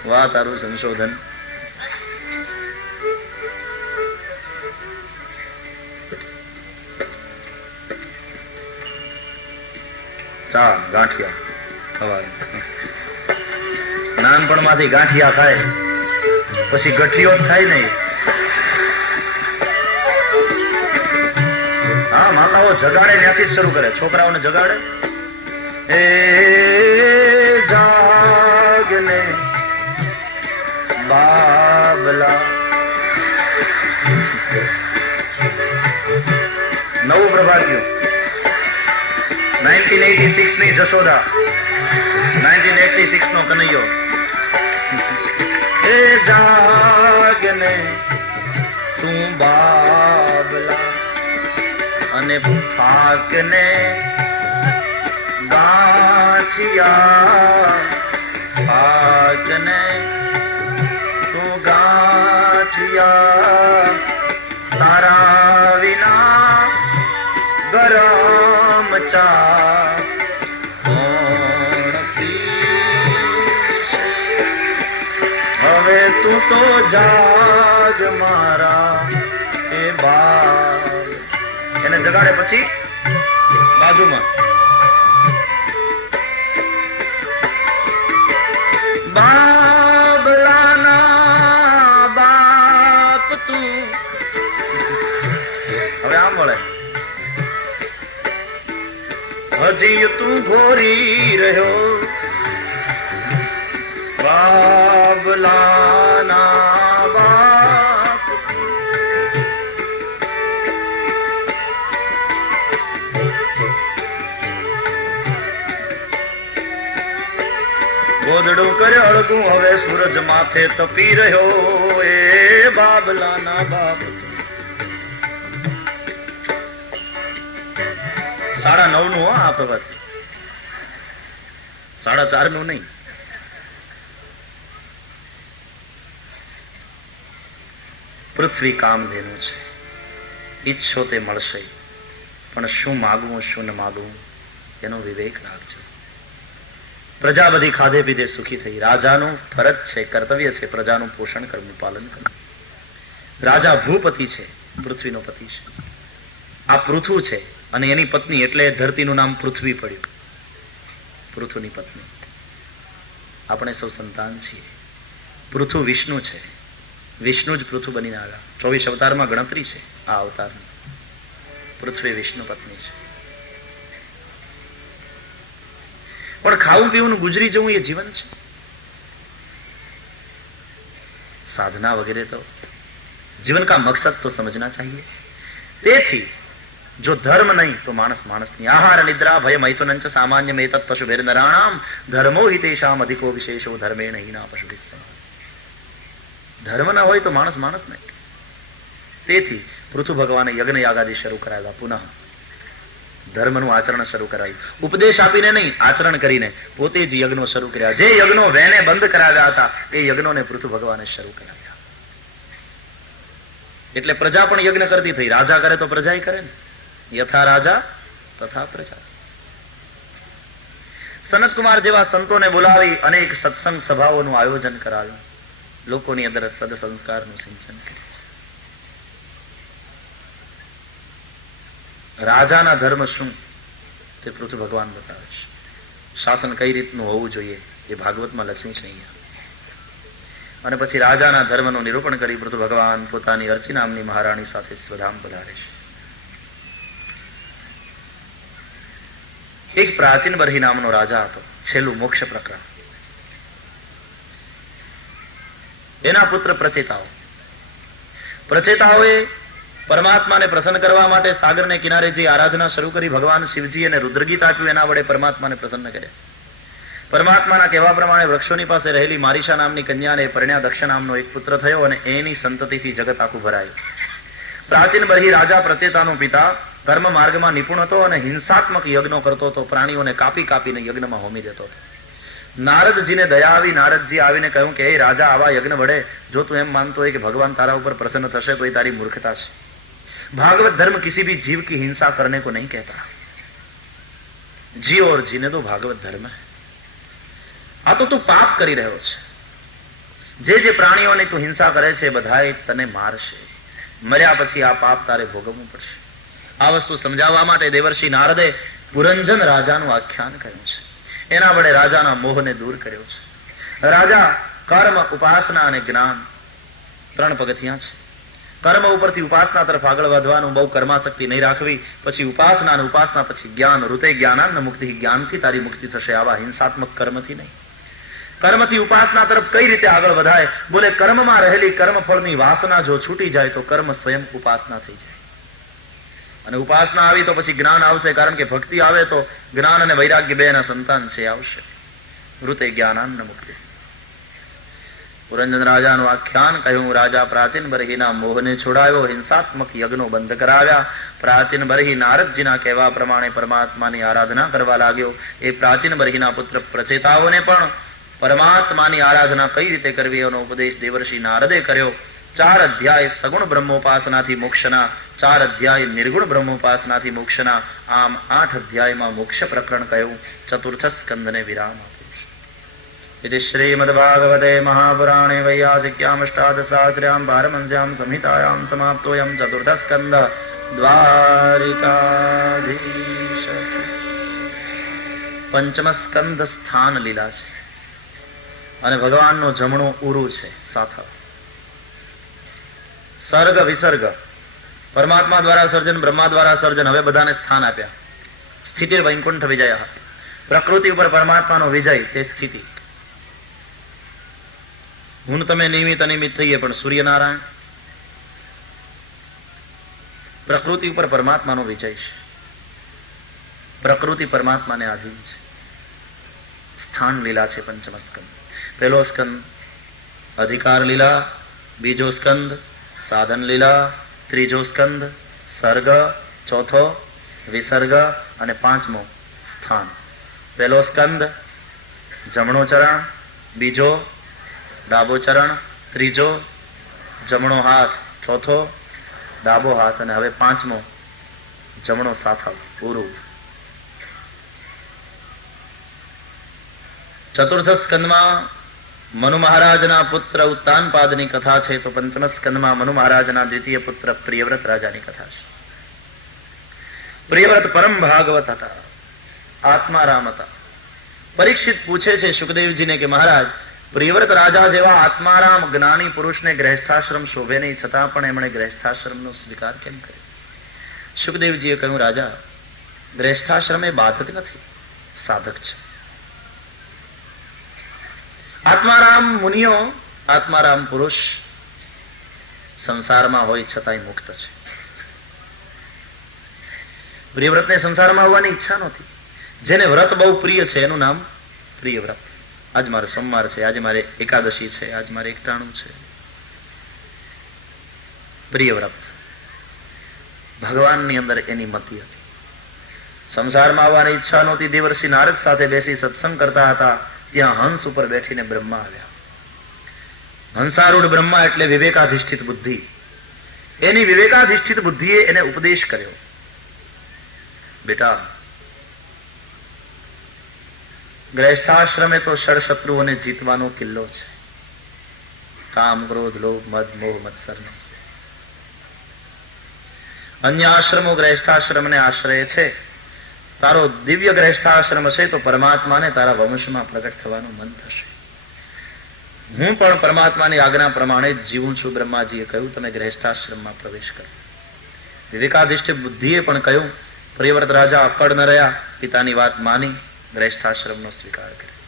વાહ તારું સંશોધન. ચા ગાંઠિયા સવારે નાનપણમાંથી ગાંઠિયા ખાય પછી ગઠિયો જ થાય નહીં. હા, માતાઓ જગાડે ત્યાંથી જ શરૂ કરે, છોકરાઓને જગાડે. એ જાગને બાબલા. નવું પ્રભાગ્યું 1986 ની જશોદા, 1986 નો કનૈયો. એ જાગને તું બાબલા અને ફાકને ગાંઠિયા. ફાકને તું ગાંઠિયા. તારા વિના ગરમ ચા કોણ પીશે? હવે તું તો જાગ મારા એ બાળ. એને જગાડે પછી બાજુમાં બાબલાના બાપ તું. હવે આમ મળે, હજી તું ઘોરી રહ્યો બાબલાના બાપ. ગોદડું કરે અળગું હવે સૂરજ માથે તપી રહ્યો એ બાબલાના બાપ. 9:30 નું આ પ્રભાત, 4:30 નું નહીં. પૃથ્વી કામધેનુ છે, ઈચ્છો તે મળશે, પણ શું માગવું શું ન માગવું એનો વિવેક રાખજો. પ્રજા બધી ખાધે પીધે સુખી થઈ. રાજાનું ફરજ છે, કર્તવ્ય છે પ્રજાનું પોષણ કરવું, પાલન કરવું. રાજા ભૂપતિ છે, પૃથ્વીનો પતિ છે. આ પૃથુ છે અને એની પત્ની, એટલે ધરતીનું નામ પૃથ્વી પડ્યું. પૃથુની પત્ની. આપણે સૌ સંતાન છીએ. પૃથુ વિષ્ણુ છે, વિષ્ણુ જ પૃથુ બનીને આવ્યા. 24 અવતારમાં ગણતરી છે આ અવતારની. પૃથ્વી વિષ્ણુ પત્ની છે. પણ ખાવું પીવું ગુજરી જવું એ જીવન છે. સાધના વગેરે તો જીવન કા મકસદ તો સમજના ચાહીએ. તેથી જો ધર્મ નહીં તો માણસ માણસ નહીં. આહાર નિદ્રા ભય મૈથુનંચ સામાન્ય મેતત પશુભેર નરાણામ ધર્મો હિતેષામ અધિકો વિશેષો ધર્મે નહીં ના પશુ. ધર્મ ના હોય તો માણસ માણસ નહીં. તેથી પૃથુ ભગવાને યજ્ઞ યાગાદી શરૂ કરાવ્યા. પુનઃ ધર્મનું આચરણ શરૂ કરાયું. ઉપદેશ આપીને નહીં, આચરણ કરીને પોતે જ યજ્ઞો શરૂ કર્યા. જે યજ્ઞો વેને બંધ કરાવ્યા હતા એ યજ્ઞોને પૃથુ ભગવાને શરૂ કરાવ્યા. એટલે પ્રજા પણ યજ્ઞ કરતી થઈ. રાજા કરે તો પ્રજા કરે ને. યથા રાજા તથા પ્રજા. સનત કુમાર જેવા સંતોને બોલાવી અનેક સત્સંગ સભાઓનું આયોજન કરાવ્યું. લોકોની અંદર સદસંસ્કારનું સિંચન કર્યું. રાજાના ધર્મ શું તે પૃથુ ભગવાન બતાવે છે. શાસન કઈ રીતનું હોવું જોઈએ એ ભાગવતમાં લખ્યું છે અહીંયા. અને પછી રાજાના ધર્મનું નિરૂપણ કરી પૃથુ ભગવાન પોતાની અર્ચી નામની મહારાણી સાથે સ્વધામ પધારે છે. એક પ્રાચીન બરહી નામનો રાજા હતો. છેલ્લું મોક્ષ પ્રકરણ. એના પુત્ર પ્રચેતાઓ. પ્રચેતાઓએ પરમાત્માને પ્રસન્ન કરવા માટે સાગરને કિનારે જે આરાધના શરૂ કરી, ભગવાન શિવજી અને રુદ્રગીત આપ્યું, એના વડે પરમાત્માને પ્રસન્ન કર્યા. પરમાત્માના કહેવા પ્રમાણે વૃક્ષોની પાસે રહેલી મારીશા નામની કન્યાને પરણ્યા દક્ષ નામનો એક પુત્ર થયો અને એની સંતતિથી જગત આખું ભરાયું. પ્રાચીન બર્હી રાજા પ્રચેતાનો પિતા કર્મ માર્ગમાં નિપુણ હતો અને હિંસાત્મક યજ્ઞો કરતો હતો. પ્રાણીઓને કાપી કાપીને યજ્ઞમાં હોમી દેતો હતો. નારદજીને દયા આવી. નારદજી આવીને કહ્યું કે એ રાજા, આવા યજ્ઞ વડે જો તું એમ માનતો હોય કે ભગવાન તારા ઉપર પ્રસન્ન થશે તો એ તારી મૂર્ખતા છે. भागवत धर्म किसी भी जीव की हिंसा करने को नहीं कहता. जी और जीने तो भागवत धर्म है. આ તો તું પાપ કરી રહ્યો છે. જે પ્રાણીઓની તું હિંસા કરે છે બધાએ તને મારશે. મર્યા પછી આ પાપ તારે ભોગવવું પડશે. આ વસ્તુ સમજાવવા માટે દેવર્ષિ નારદે પુરંજન રાજાનું આખ્યાન કર્યું છે. એના વડે રાજાના મોહને દૂર કર્યો છે. રાજા કર્મ, ઉપાસના અને જ્ઞાન 3 પગથિયાં છે. કર્મ ઉપરથી ઉપાસના તરફ આગળ વધવાનું, બહુ કર્માશક્તિ નહીં રાખવી. પછી ઉપાસના અને ઉપાસના પછી જ્ઞાન. ઋતે જ્ઞાનાન મુક્તિ, જ્ઞાનથી તારી મુક્તિ થશે, આવા હિંસાત્મક કર્મથી નહીં. કર્મથી ઉપાસના તરફ કઈ રીતે આગળ વધાય? બોલે કર્મમાં રહેલી કર્મફળની વાસના જો છૂટી જાય તો કર્મ સ્વયં ઉપાસના થઈ જાય. અને ઉપાસના આવી તો પછી જ્ઞાન આવશે, કારણ કે ભક્તિ આવે તો જ્ઞાન અને વૈરાગ્ય બેના સંતાન છે, આવશે. ઋતે જ્ઞાનાન મુક્તિ. પુરંજન રાજાનું આખ્યાન કહ્યું. રાજા પ્રાચીન બર્હીના મોહને છોડાવ્યો, હિંસાત્મક યજ્ઞો બંધ કરાવ્યા. પ્રાચીન બર્હી નારદજીના કહેવા પ્રમાણે પરમાત્માની આરાધના કરવા લાગ્યો. એ પ્રાચીન બર્હીના પુત્ર પ્રચેતાઓને પણ પરમાત્માની આરાધના કઈ રીતે કરવી એનો ઉપદેશ દેવર્ષિ નારદે કર્યો. 4 અધ્યાય સગુણ બ્રહ્મોપાસનાથી મોક્ષના, 4 અધ્યાય નિર્ગુણ બ્રહ્મોપાસનાથી મોક્ષના, આમ 8 અધ્યાયમાં મોક્ષ પ્રકરણ કહ્યું. ચતુર્થ સ્કંદને વિરામ આપ્યો. इति श्रीमद्भागवते महापुराणे वैयासिक्याम् अष्टादशसहस्र्याम् पारमहंस्याम् संहितायाम् समाप्तोऽयम् चतुर्थः स्कन्धः द्वारिकाधीश. પંચમ સ્કંધ સ્થાન લીલા છે અને ભગવાનનો જમણો ઉરુ છે સાથે. સર્ગ વિસર્ગ, પરમાત્મા દ્વારા સર્જન, બ્રહ્મા દ્વારા સર્જન, હવે બધાને સ્થાન આપ્યા. સ્થિતિ વૈકુંઠ વિજય, પ્રકૃતિ ઉપર પરમાત્માનો વિજય તે સ્થિતિ. હું તમે નિમિત્ત અનિમિત્ત થઈએ પણ સૂર્યનારાયણ પ્રકૃતિ ઉપર પરમાત્માનો વિજય છે. પ્રકૃતિ પરમાત્માને આધીન છે. સ્થાન લીલા છે પંચમ સ્કંદ. પહેલો સ્કંદ અધિકાર લીલા, બીજો સ્કંદ સાધન લીલા, ત્રીજો સ્કંદ સર્ગ, ચોથો વિસર્ગ અને પાંચમો સ્થાન. પહેલો સ્કંદ જમણો ચરણ, બીજો ડાબો ચરણ, ત્રીજો જમણો હાથ, ચોથો ડાબો હાથ અને હવે પાંચમો જમણો સાથળ ઉરુ. ચતુર્થ સ્કંદમાં મનુ મહારાજના પુત્ર ઉત્તાનપાદની કથા છે, તો પંચમ સ્કંદમાં મનુ મહારાજના દ્વિતીય પુત્ર પ્રિયવ્રત રાજાની કથા છે. પ્રિયવ્રત પરમ ભાગવત હતા, આત્મારામ હતા. પરીક્ષિત પૂછે છે સુખદેવજીને કે મહારાજ, પ્રિયવ્રત રાજા જેવા આત્મારામ જ્ઞાની પુરુષને ગ્રહસ્થાશ્રમ શોભે નહીં, છતાં પણ એમણે ગ્રહસ્થાશ્રમનો સ્વીકાર કેમ કર્યો? સુખદેવજીએ કહ્યું, રાજા, ગ્રહસ્થાશ્રમ એ બાધક નથી, સાધક છે. આત્મારામ મુનિઓ, આત્મારામ પુરુષ સંસારમાં હોય છતાંય મુક્ત છે. પ્રિયવ્રતને સંસારમાં આવવાની ઈચ્છા નહોતી. જેને વ્રત બહુ પ્રિય છે એનું નામ પ્રિયવ્રત. આજ મારે સોમવાર છે, આજે મારે એકાદશી છે, આજ મારે એકટાણું છે. પ્રિયવ્રત ભગવાનની અંદર એની મતિ હતી. સંસારમાં આવવાની ઈચ્છા નહોતી. દેવર્ષિ નારદ સાથે બેસી સત્સંગ કરતા હતા, ત્યાં હંસ ઉપર બેઠીને બ્રહ્મા આવ્યા. હંસારૂઢ બ્રહ્મા એટલે વિવેકાધિષ્ઠિત બુદ્ધિ. એની વિવેકાધિષ્ઠિત બુદ્ધિએ એને ઉપદેશ કર્યો, બેટા, ગ્રહસ્થાશ્રમે તો ષડશત્રુઓને જીતવાનો કિલ્લો છે. કામ, ક્રોધ, લોભ, મદ, મોહ, મત્સર નહીં. અન્ય આશ્રમો ગ્રહસ્થાશ્રમને આશ્રય છે. તારો દિવ્ય ગ્રહસ્થાશ્રમ છે તો પરમાત્માને તારા વંશમાં પ્રગટ થવાનું મન થશે. હું પણ પરમાત્માની આજ્ઞા પ્રમાણે જ જીવું છું. બ્રહ્માજીએ કહ્યું, તમે ગ્રહસ્થાશ્રમમાં પ્રવેશ કરો. વિવેકાધિષ્ઠિત બુદ્ધિએ પણ કહ્યું. પ્રિયવ્રત રાજા અકળ ન રહ્યા, પિતાની વાત માની ગ્રહસ્થાશ્રમનો સ્વીકાર કર્યો.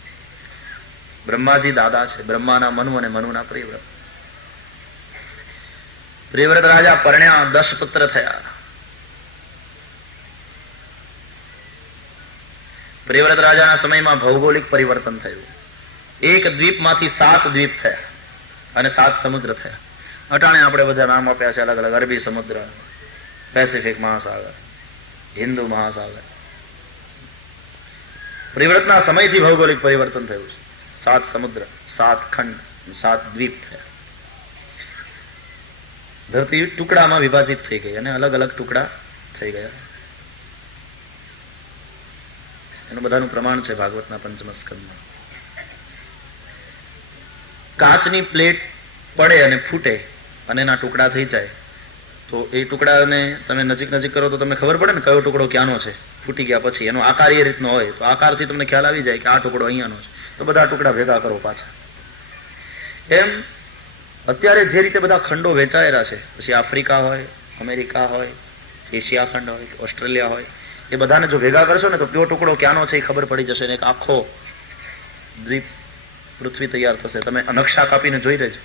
બ્રહ્માજી દાદા છે, બ્રહ્માના મનુ અને મનુના પ્રિયવ્રત. પ્રિયવ્રત રાજા પરણ્યા, 10 પુત્ર થયા. પ્રિયવ્રત રાજાના સમયમાં ભૌગોલિક પરિવર્તન થયું. એક દ્વીપમાંથી 7 દ્વીપ થયા અને 7 સમુદ્ર થયા. અટાણે આપણે બધા નામ આપ્યા છે અલગ અલગ, અરબી સમુદ્ર, પેસિફિક મહાસાગર, હિન્દુ મહાસાગર. પરિવર્તનના સમયથી ભૌગોલિક પરિવર્તન થયું છે. 7 સમુદ્ર, 7 ખંડ, 7 દ્વીપ થયા. ધરતી ટુકડામાં વિભાજિત થઈ ગઈ અને અલગ અલગ ટુકડા થઈ ગયા. એનું બધાનું પ્રમાણ છે ભાગવતના પંચમ સ્કંદમાં. કાચની પ્લેટ પડે અને ફૂટે અને એના ટુકડા થઈ જાય તો એ ટુકડાને તમે નજીક નજીક કરો તો તમને ખબર પડે ને કયો ટુકડો ક્યાંનો છે. ફૂટી ગયા પછી એનો આકાર એ રીતનો હોય તો આકારથી તમને ખ્યાલ આવી જાય કે આ ટુકડો અહીંયાનો છે. તો બધા ટુકડા ભેગા કરો પાછા. એમ અત્યારે જે રીતે બધા ખંડો વેચાયેલા છે, પછી આફ્રિકા હોય, અમેરિકા હોય, એશિયા ખંડ હોય, ઓસ્ટ્રેલિયા હોય, એ બધાને જો ભેગા કરશો ને તો કયો ટુકડો ક્યાંનો છે એ ખબર પડી જશે ને એક આખો દ્વીપ પૃથ્વી તૈયાર થશે. તમે નકશા કાપીને જોઈ લેજો,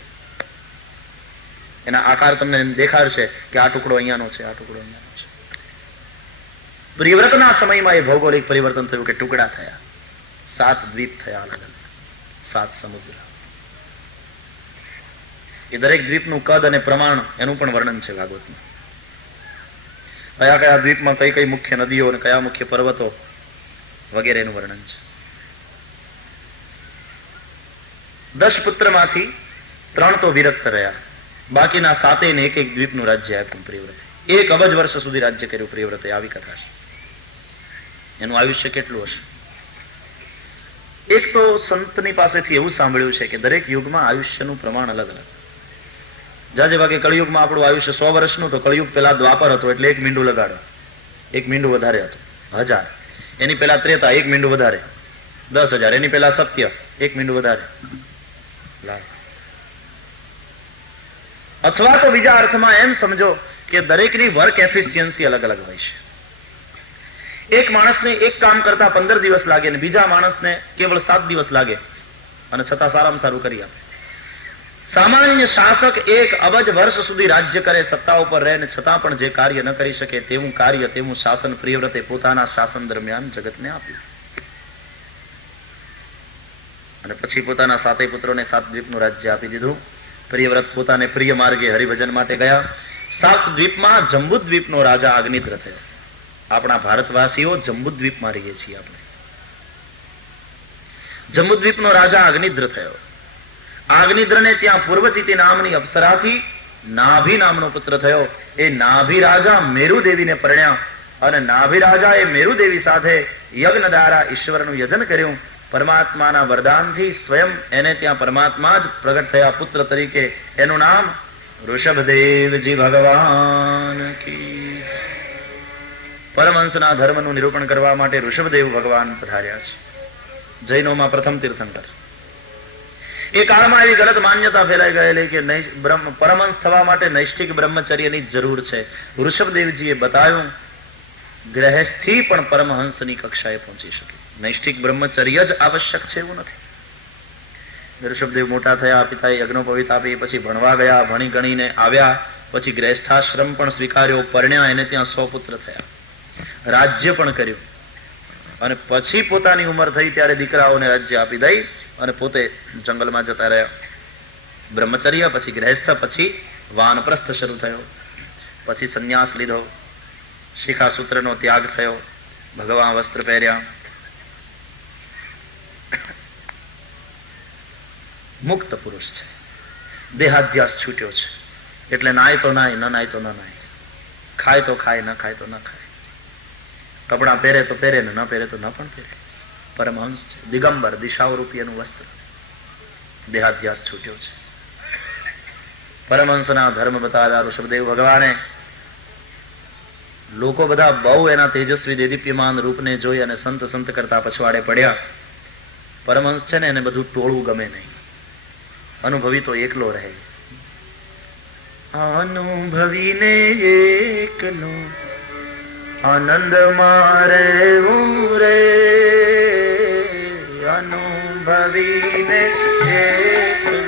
એના આકાર તમને દેખાડશે કે આ ટુકડો અહીંયાનો છે, આ ટુકડો અહીંયાનો છે. પરિવર્તનના સમયમાં એ ભૌગોલિક પરિવર્તન થયું કે ટુકડા થયા, 7 દ્વીપ થયા અલગ અલગ, 7 સમુદ્ર. એ દરેક દ્વીપનું કદ અને પ્રમાણ એનું પણ વર્ણન છે ભાગવતમાં. કયા કયા દ્વીપમાં કઈ કઈ મુખ્ય નદીઓ અને કયા મુખ્ય પર્વતો વગેરેનું વર્ણન છે. 10 પુત્રમાંથી 3 તો વિરક્ત રહ્યા, બાકીના 7 ને એક એક દ્વીપનું રાજ્ય આપ્યું પ્રિયવ્રતે. 1 અબજ વર્ષ સુધી રાજ્ય કર્યું પ્રિયવ્રતે. આવી કથા છે. એનું આયુષ્ય કેટલું હશે? એક તો સંતની પાસેથી એવું સાંભળ્યું છે કે દરેક યુગમાં આયુષ્યનું પ્રમાણ અલગ અલગ. જાજે ભાગે કળિયુગમાં આપણું આયુષ્ય 100 વર્ષનું, તો કળિયુગ પેલા દ્વાપર હતો એટલે 1 મીંડું લગાડો, 1 મીંડું વધારે હતું, 1000. એની પેલા ત્રેતા 1 મીંડું વધારે, 10,000. એની પેલા સત્ય 1 મીંડું વધારે. અથવા તો બીજા અર્થમાં એમ સમજો કે દરેકની વર્ક એફિશિયન્સી અલગ અલગ હોય છે. એક માણસને એક કામ કરતા 15 દિવસ લાગે ને બીજા માણસને કેવળ 7 દિવસ લાગે અને છતાં સારામાં સારું કરી આપે. સામાન્ય શાસક 1 અબજ વર્ષ સુધી રાજ્ય કરે, સત્તા ઉપર રહે ને છતાં પણ જે કાર્ય ન કરી શકે તેવું કાર્ય, તેવું શાસન પ્રિયવ્રતે પોતાના શાસન દરમિયાન જગતને આપ્યું. અને પછી પોતાના 7 પુત્રોને 7 દ્વીપનું રાજ્ય આપી દીધું. પ્રિયવ્રત પોતાને પ્રિય માર્ગે હરિભજન માટે ગયા. 7 દ્વીપમાં જંબુદ્વીપનો રાજા અગ્નિદ્ર થયો. આપણા ભારતવાસીઓ જંબુદ્વીપમાં રહીએ છીએ આપણે. જંબુદ્વીપનો રાજા અગ્નિદ્ર થયો. અગ્નિદ્રને ત્યાં પૂર્વચિતિ નામની અપ્સરાથી નાભી નામનો પુત્ર થયો. એ નાભી રાજા મેરુદેવીને પરણ્યા અને નાભી રાજાએ મેરુદેવી સાથે યજ્ઞ દ્વારા ઈશ્વરનું યજન કર્યું. પરમાત્માના વરદાનથી સ્વયં એને ત્યાં પરમાત્મા જ પ્રગટ થયા પુત્ર તરીકે. એનું નામ ઋષભદેવજી ભગવાન કી. પરમહંસના ધર્મનું નિરૂપણ કરવા માટે ઋષભદેવ ભગવાન પધાર્યા છે. જૈનોમાં પ્રથમ તીર્થંકર. એ કાળમાં એવી ગલત માન્યતા ફેલાઈ ગયેલી કે પરમહંસ થવા માટે નૈષ્ઠિક બ્રહ્મચર્યની જરૂર છે. ઋષભદેવજીએ બતાવ્યું ગ્રહસ્થી પણ પરમહંસની કક્ષાએ પહોંચી શકે. નૈષ્ઠિક બ્રહ્મચર્ય જ આવશ્યક છે એવું નથી. ઋષભદેવ મોટા થયા, પિતાએ યજ્ઞોપવિત આપી, પછી ભણવા ગયા, ભણી ગણીને આવ્યા, પછી ગ્રહસ્થાશ્રમ પણ સ્વીકાર્યો, પરણ્યા, એને ત્યાં 100 પુત્ર થયા, રાજ્ય પણ કર્યું. અને પછી પોતાની ઉંમર થઈ ત્યારે દીકરાઓને રાજ્ય આપી દઈ અને પોતે જંગલમાં જતા રહ્યા. બ્રહ્મચર્ય, પછી ગ્રહસ્થ, પછી વાનપ્રસ્થ શરૂ થયો, પછી સંન્યાસ લીધો, શિખાસૂત્રનો ત્યાગ થયો, ભગવાન વસ્ત્ર પહેર્યા, મુક્ત પુરુષ છે. દેહાધ્યાસ છૂટ્યો છે. એટલે નાય તો નાય, ન નાય તો ન નાય, ખાય તો ખાય, ન ખાય તો ન ખાય, કપડાં પહેરે તો પહેરે ને ન પહેરે તો ન પણ પહેરે. પરમહંસ છે. દિગંબર, દિશાઓ રૂપી એનું વસ્ત્ર. દેહાધ્યાસ છૂટ્યો છે. પરમહંસના ધર્મ બતાવ્યા ઋષભદેવ ભગવાને. લોકો બધા બહુ એના તેજસ્વી દેદીપ્યમાન રૂપને જોઈ અને સંત સંત કરતા પછવાડે પડ્યા. પરમહંસ છે ને એને બધું ટોળવું ગમે નહીં. અનુભવી તો એકલો રહે. અનુભવીને એકલો આનંદ મારે રે, અનુભવીને એકલો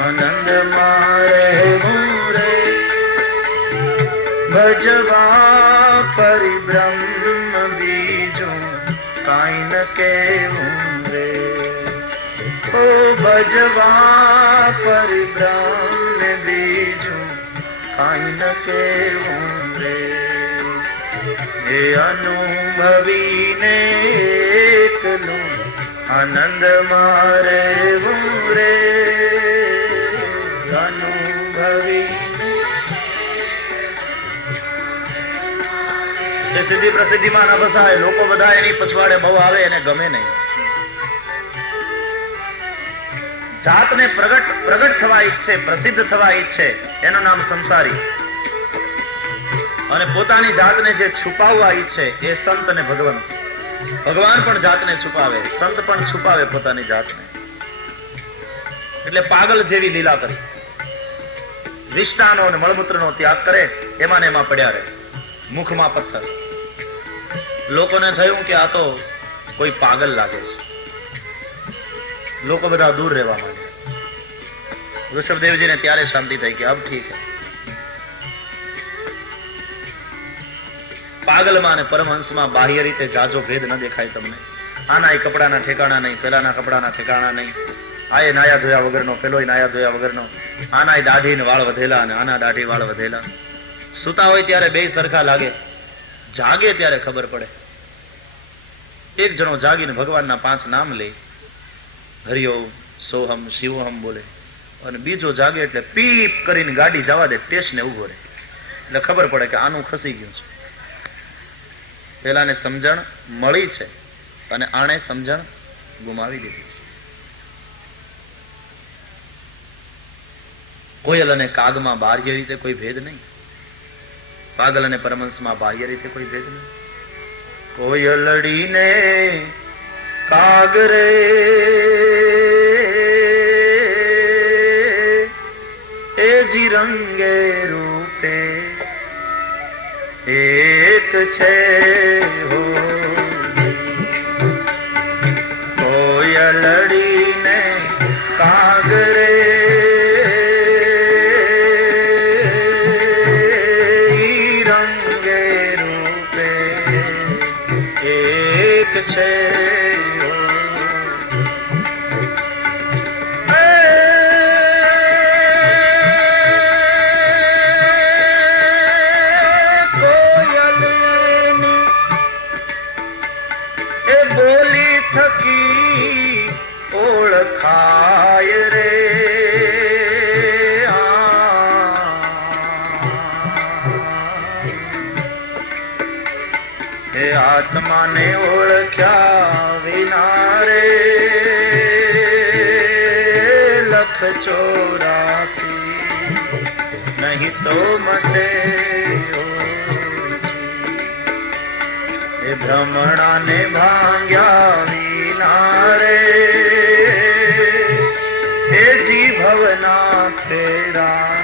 આનંદ મારે રે, ભજવા પરિબ્રહ્મ બીજું કાંઈ ન કેવું રે. ઓ ભજવા પરિબ્રહ્મ બીજું કાંઈ ન કેવું રે, એ અનુભવીને એકલું આનંદ મારે રે, અનુભવી એ સિદ્ધિ પ્રસિદ્ધિમાં ન ફસાય. લોકો બધા એની પછવાડે બહુ આવે, એને ગમે નહીં. જાતને પ્રગટ થવા ઈચ્છે, પ્રસિદ્ધ થવા ઈચ્છે, એનું નામ સંસારી. અને પોતાની જાતને જે છુપાવવા ઈચ્છે એ સંત અને ભગવંત. ભગવાન પણ જાતને છુપાવે, સંત પણ છુપાવે પોતાની જાતને. એટલે પાગલ જેવી લીલા કરી, વિષ્ટાનો અને મળમૂત્રનો ત્યાગ કરે, એમાં ને એમાં પડ્યા રહે, મુખમાં પથ્થર. લોકોને થયું કે આ તો કોઈ પાગલ લાગે છે. લોકો બધા દૂર રહેવા માંડ્યા. ઋષભદેવજીને ત્યારે શાંતિ થઈ કે અબ ઠીક હે. પાગલમાં અને પરમહંસમાં બાહ્ય રીતે જાજો ભેદ ન દેખાય તમને. આના એ કપડાના ઠેકાણા નહીં, પેલાના કપડાના ઠેકાણા નહીં. આ એ નાયા ધોયા વગરનો, પેલોય નાયા ધોયા વગરનો. આના દાઢી ને વાળ વધેલા અને આના દાઢી વાળ વધેલા. સુતા હોય ત્યારે બે સરખા લાગે, જાગે ત્યારે ખબર પડે. એક જણો જાગીને ભગવાનના 5 નામ લે, હરિઓમ, સોહમ, શિવોહમ બોલે, અને બીજો જાગે એટલે પીપ કરીને ગાડી જવા દે, સ્ટેશને ઉભો રહે. એટલે ખબર પડે કે આનું ખસી ગયું છે. પેલાને સમજણ મળી છે અને આણે સમજણ ગુમાવી દીધી છે. કોયલ અને કાગમાં બાહ્ય રીતે કોઈ ભેદ નહીં, પાગલ અને પરમહંસમાં બાહ્ય રીતે કોઈ ભેદ નહીં. કોયલડીને કાગરે એ જી રંગે રૂપે એક છે હો. કોયલડીને કાગરે રંગે રૂપે એક છે હો. થકી ઓળખાય રે, એ આત્માને ઓળખ્યા વિના રે 184 નહીં તો મટે. એ ભ્રમણાને ભાંગ્યા વિના રે એ જીભવના ફેરા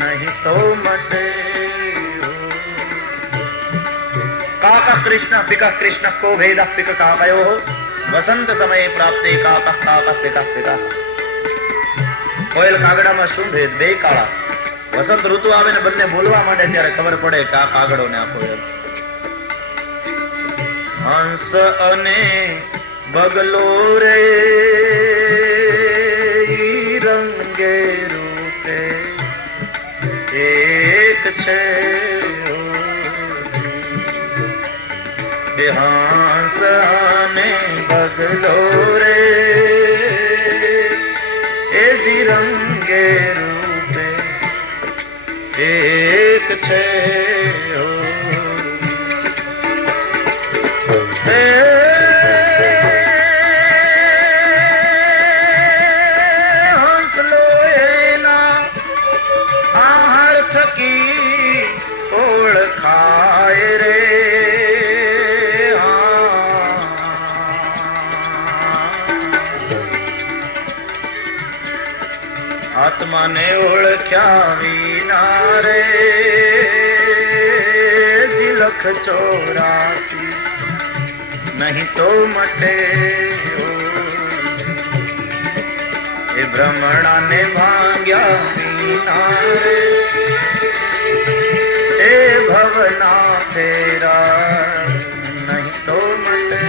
નહીં તો મટે. કાકા કૃષ્ણ પિકા કૃષ્ણ કો ભેદ પિક કાકયો વસંત સમયે પ્રાપ્તે કાકા કાકા પિકા પિકા. કોયલ કાગડામાં શું ભેદ? બે કાળા. વસંત ઋતુ આવે ને બંને બોલવા માંડે ત્યારે ખબર પડે કે આ કાગડો ને આ કોયલ. હંસ અને બગલો રે રંગે રૂપે એક છે. હંસ અને બગલો રે એ જી રંગે રૂપે એક છે. હંસલો એના આહાર થકી ઓળખાય રે. આત્માને ઓળખ્યા વિના રે 184 નહીં તો મટે. એ ભ્રમણાને ભાંગ્યા વિના રે એ ભવના ફેરા નહીં તો મટે.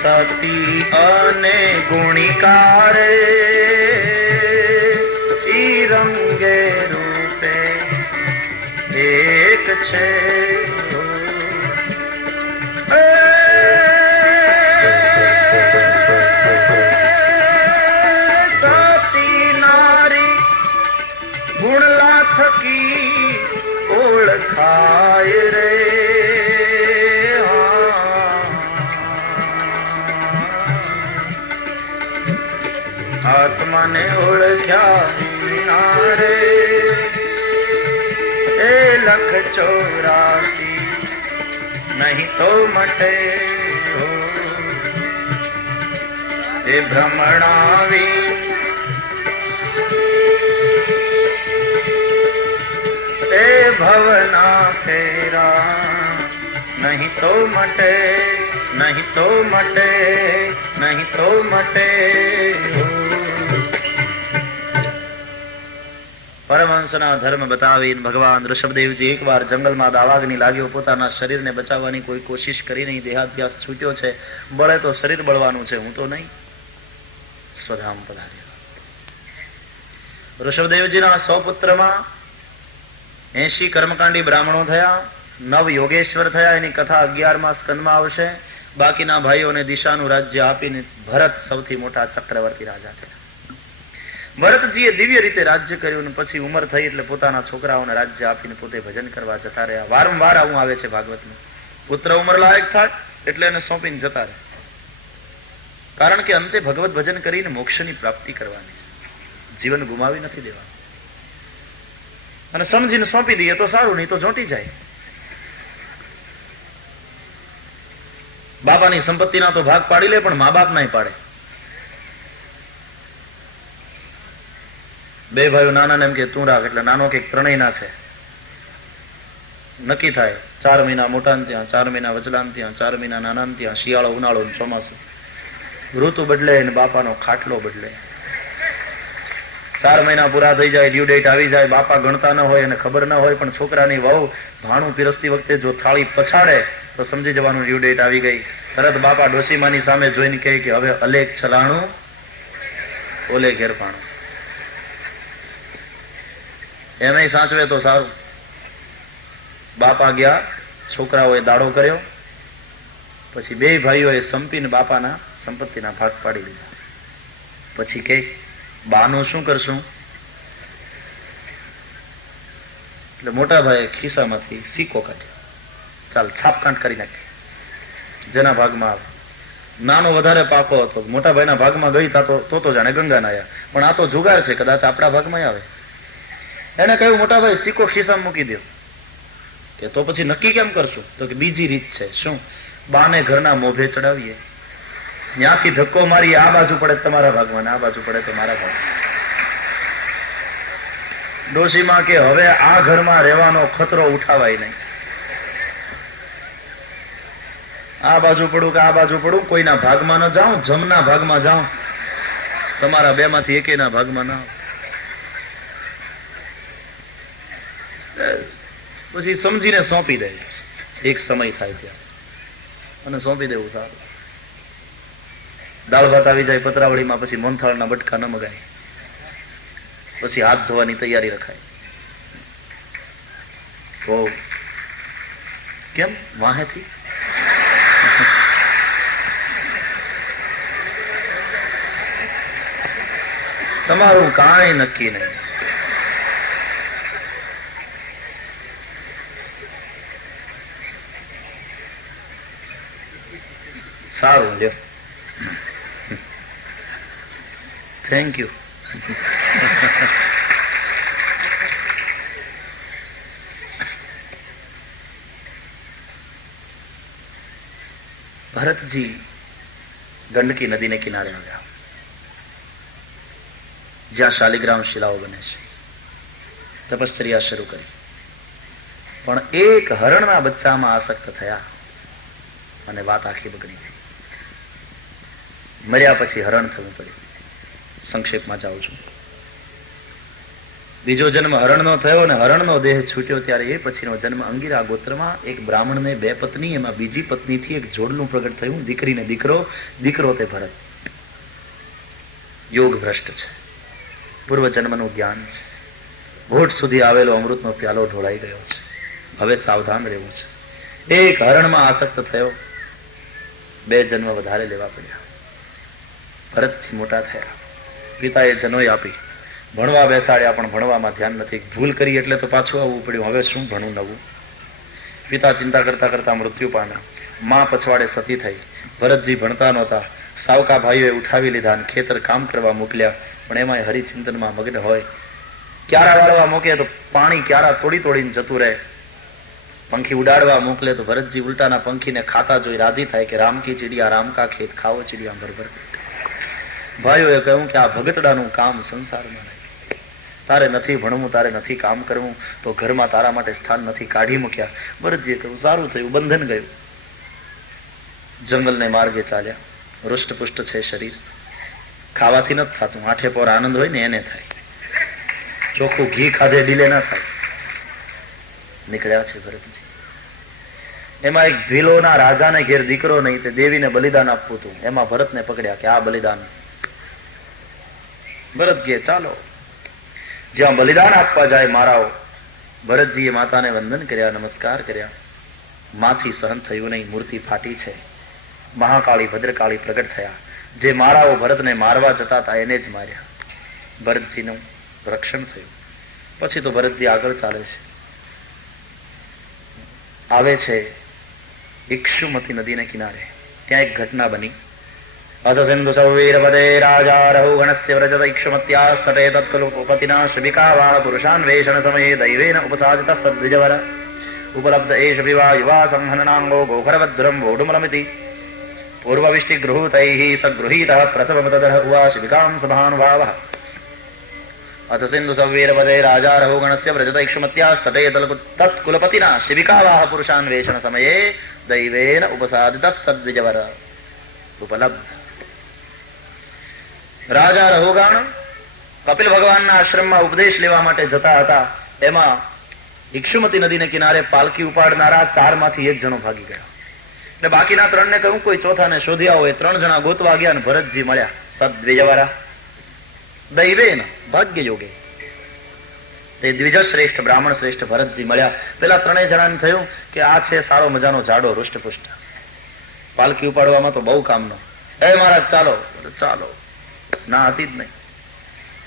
સતી અને ગુણિકારે એક છે. સતી નારી ગુણલા થકી ઓળખાય રે. આત્માને ઓળખ્યા વિના રે એ 1,84 નહીં તો મટે હો. એ ભ્રમણાવી એ ભવના ફેરા નહીં તો મટે, નહીં તો મટે, નહીં તો મટે હો. પરમહંસના ધર્મ બતાવીને ભગવાન ઋષભદેવજી એકવાર જંગલમાં દાવાગ્નિ લાગ્યો, પોતાના શરીરને બચાવવાની કોઈ કોશિશ કરી નહીં, દેહાધ્યાસ છૂટ્યો છે, બળે તો શરીર બળવાનું છે, હું તો નહીં. સ્વધામ પધાર્યો. ઋષભદેવજીના 100 પુત્રમાં 80 કર્મકાંડી બ્રાહ્મણો થયા, 9 યોગેશ્વર થયા. એની કથા 11મા સ્કંદમાં આવશે. બાકીના ભાઈઓને દિશાનું રાજ્ય આપીને ભરત સૌથી મોટા ચક્રવર્તી રાજા થયા. ભરતજીએ દિવ્ય રીતે રાજ્ય કર્યું અને પછી ઉંમર થઈ એટલે પોતાના છોકરાઓને રાજ્ય આપીને પોતે ભજન કરવા જતા રહ્યા. વારંવાર આવું આવે છે ભાગવતમાં. પુત્ર ઉંમર લાયક થાય એટલે એને સોંપીને જતા રહે. કારણ કે અંતે ભગવત ભજન કરીને મોક્ષની પ્રાપ્તિ કરવાની, જીવન ગુમાવી નથી દેવાનું. અને સમજીને સોંપી દઈએ તો સારું, નહીં તો ચોંટી જાય. બાપાની સંપત્તિના તો ભાગ પાડી લે, પણ મા બાપ ના પાડે. 2 ભાઈઓ નાના એમ કે તું રાખ, એટલે નાનો કે 3 ના છે. નક્કી થાય 4 મહિના મોટા ત્યાં, 4 મહિના વચલાન ત્યાં, 4 મહિના નાના ત્યાં, શિયાળો, ઉનાળો, ચોમાસું. ઋતુ બદલે અને બાપાનો ખાટલો બદલે. 4 મહિના પૂરા થઈ જાય, ડ્યુ ડેટ આવી જાય, બાપા ગણતા ન હોય અને ખબર ન હોય, પણ છોકરાની વહુ ભાણું પીરસતી વખતે જો થાળી પછાડે તો સમજી જવાનું ડ્યુ ડેટ આવી ગઈ. તરત બાપા ડોસીમાની સામે જોઈને કહે કે હવે અલેખ છલાણું ઓલે ઘેર પાણું. એમાંય સાચવે તો સારું. બાપા ગયા, છોકરાઓએ દાડો કર્યો, પછી 2 ભાઈઓએ સંપીને બાપાના સંપત્તિના ભાગ પાડી દીધા. પછી કે બાનું શું કરશું? એટલે મોટા ભાઈએ ખિસ્સામાંથી સિક્કો કાઢ્યો, ચાલ છાપકાંઠ કરી નાખી, જેના ભાગમાં આવે. નાનો વધારે પાકો હતો, મોટા ભાઈના ભાગમાં ગઈ તો જાણે ગંગા નાયા, પણ આ તો જુગાર છે, કદાચ આપણા ભાગમાં આવે. એને કહ્યું મોટા ભાઈ સિક્કો ખિસ્સામાં મૂકી દો. કે તો પછી નક્કી કેમ કરશું? તો કે બીજી રીત છે. શું? બાને ઘરના મોભે ચડાવીએ, ત્યાંથી ધક્કો મારી આ બાજુ પડે તમારા ભાગમાં, આ બાજુ પડે તો મારા ભાગમાં. ડોશીમાં કે હવે આ ઘરમાં રહેવાનો ખતરો ઉઠાવાય નહીં. આ બાજુ પડું કે આ બાજુ પડું, કોઈના ભાગમાં ન જાઉં, જમના ભાગમાં જાઉં, તમારા 2 માંથી એકેયના ભાગમાં ના. પછી સમજીને સોંપી દે, એક સમય થાય ત્યાં, અને સોંપી દેવું સારું. દાળ ભાત આવી જાય પતરાવળીમાં, પછી મોનથાળના બટકા ન મગાય, પછી હાથ ધોવાની તૈયારી રખાય. ઓ કેમ વાહેથી? તમારું કાંઈ નક્કી નહીં. સારું લ્યો, થેન્ક યુ. ભરતજી ગંડકી નદીને કિનારે આવ્યા, જ્યાં શાલિગ્રામ શિલાઓ બને છે. તપશ્ચર્યા શરૂ કરી, પણ એક હરણના બચ્ચામાં આસક્ત થયા અને વાત આખી બગડી ગઈ. મર્યા પછી હરણ થવું પડ્યું. સંક્ષેપમાં જાઉં છું. બીજો જન્મ હરણનો થયો અને હરણનો દેહ છૂટ્યો ત્યારે એ પછીનો જન્મ અંગીરા ગોત્રમાં એક બ્રાહ્મણને 2 પત્ની, એમાં બીજી પત્નીથી એક જોડનું પ્રગટ થયું. દીકરીને દીકરો, દીકરો તે ભરત. યોગ ભ્રષ્ટ છે, પૂર્વ જન્મનું જ્ઞાન છે, હોઠ સુધી આવેલો અમૃતનો પ્યાલો ઢોળાઈ ગયો છે. હવે સાવધાન રહેવું છે. એક હરણમાં આસક્ત થયો, 2 જન્મ વધારે લેવા પડ્યા. ભરતજી મોટા થયા, પિતાએ જનોઈ આપી, ભણવા બેસાડ્યા, પણ ભણવામાં ધ્યાન નથી. ભૂલ કરી એટલે તો પાછું આવવું પડ્યું. હવે શું ભણું નવું? પિતા ચિંતા કરતા કરતા મૃત્યુ પામ્યા. માં પછવાડે સતી થઈ. ભરતજી ભણતા નહોતા. સાવકા ભાઈઓએ ઉઠાવી લીધા અને ખેતર કામ કરવા મોકલ્યા, પણ એમાં હરિચિંતનમાં મગ્ન હોય. ક્યારા વાળવા મોકલે તો પાણી ક્યારા તોડી તોડીને જતું રહે. પંખી ઉડાડવા મોકલે તો ભરતજી ઉલટાના પંખીને ખાતા જોઈ રાજી થાય કે રામ કી ચીડિયા રામ કા ખેત, ખાવો ચીડિયા ભરભર. ભાઈઓએ કહ્યું કે આ ભગતડાનું કામ સંસારમાં નહીં. તારે નથી ભણવું, તારે નથી કામ કરવું, તો ઘરમાં તારા માટે સ્થાન નથી. કાઢી મૂક્યા. ભરતજીએ કહ્યું સારું થયું, બંધન ગયું. જંગલને માર્ગે ચાલ્યા. રૂષ્ટપુષ્ટ છે શરીર, ખાવાથી નથી થતું. આઠે પોર આનંદ હોય ને એને થાય. ચોખ્ખું ઘી ખાધે ડીલે ના થાય. નીકળ્યા છે ભરતજી. એમાં એક ભીલોના રાજાને ઘેર દીકરો નહીં, તે દેવીને બલિદાન આપવું હતું. એમાં ભરતને પકડ્યા કે આ બલિદાન. ભરત કહે ચાલો. જ્યાં બલિદાન આપવા જાય મારાઓ. ભરતજીએ માતાને વંદન કર્યા, નમસ્કાર કર્યા. માથી સહન થયું નહીં, મૂર્તિ ફાટી છે. મહાકાળી ભદ્રકાળી પ્રગટ થયા. જે મારાઓ ભરતને મારવા જતા હતા એને જ માર્યા. ભરતજીનું રક્ષણ થયું. પછી તો ભરતજી આગળ ચાલે છે. આવે છે ઇક્ષુમતી નદીને કિનારે. ત્યાં એક ઘટના બની. અથ સિંધુ સૌવીરપદે રાજા રહુગણસ્ય વ્રજત ઇક્ષુમત્યાસ્તટે તત્કલુપતિના શ્રવિકાવાહ પુરુષાન્વેષણ સમયે દૈવેન ઉપસાદિત સદ્વિજવર ઉપલબ્ધ એષ વિવા યુવા સંહનનાંગો ગોખરવદ્ધુરમ વોઢુમલમિતિ પૂર્વવિષ્ટિગૃહૂતૈઃ સગૃહીતઃ પ્રથમમ તદઃ ઉવા શિવિકાં સભાનુભાવઃ. અથ સિંધુ સૌવીરપદે રાજા રહુગણસ્ય વ્રજત ઇક્ષુમત્યાસ્તટે તત્કુલપતિના શિવિકાવાહ પુરુષાન્વેષણ સમયે દૈવેન ઉપસાદિત સદ્વિજવર ઉપલબ્ધ. રાજા રહુગાણ કપિલ ભગવાનના આશ્રમમાં ઉપદેશ લેવા માટે જતા હતા. એમાં ઇક્ષુમતી નદીને કિનારે પાલકી ઉપાડનારા 4 માંથી 1 જણો ભાગી ગયા. એટલે બાકીના 3 ને કહ્યું કોઈ ચોથાને શોધી આવો. એ 3 જણા ગોતવા ગયા અને ભરતજી મળ્યા. સદ્વિજવરા દૈવેન ભાગ્ય યોગે. તે દ્વિજ શ્રેષ્ઠ બ્રાહ્મણ શ્રેષ્ઠ ભરતજી મળ્યા. પેલા 3 જણાને થયું કે આ છે સારો મજાનો જાડો રૂષ્ટપુષ્ટ, પાલકી ઉપાડવામાં તો બહુ કામનો. એ મહારાજ ચાલો. ચાલો ના હતી જ નહીં.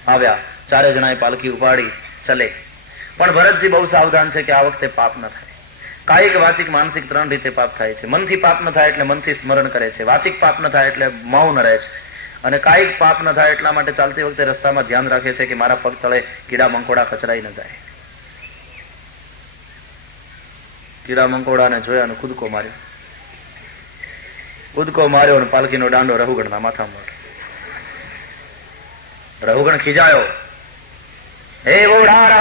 આવ્યા. 4 જણાએ પાલકી ઉપાડી ચલે. પણ ભરતજી બહુ સાવધાન છે કે આ વખતે પાપ ન થાય. કાયિક વાચિક માનસિક 3 રીતે પાપ થાય છે. મનથી પાપ ન થાય એટલે મનથી સ્મરણ કરે છે. વાચિક પાપ ન થાય એટલે મૌન રહે છે. અને કાયિક પાપ ન થાય એટલા માટે ચાલતી વખતે રસ્તામાં ધ્યાન રાખે છે કે મારા પગ તળે કીડા મંકોડા કચરાઈ ન જાય. કીડા મંકોડાને જોયા અને કૂદકો માર્યો. કૂદકો માર્યો અને પાલકીનો દાંડો રહુગણના માથામાં. રહુગણ ખીજાયો. હે વોઢાર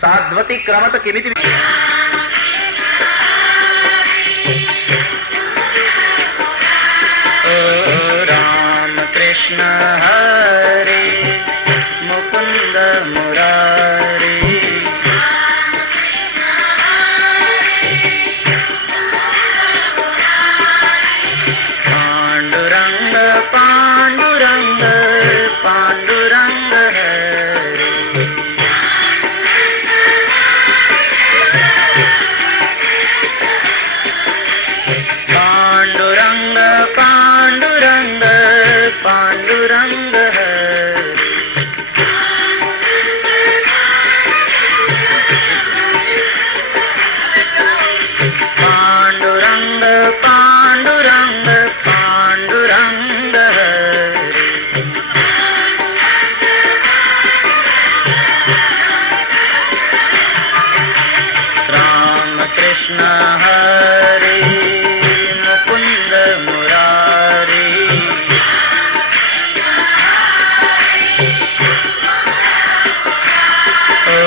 સાધ્વતી ક્રમત કિમિતિ. રામ કૃષ્ણ હરે મુકુંદ મુરારી. પાંડુરંગ પાંડુરંગ પાંડુરંગ હરે. પાંડુરંગ પાંડુરંગ પાંડુરંગ હરે. પાંડુરંગ પાંડુરંગ પાંડુરંગ હરે. રામ કૃષ્ણ હરે મુકુંદ મુરારી. ઓ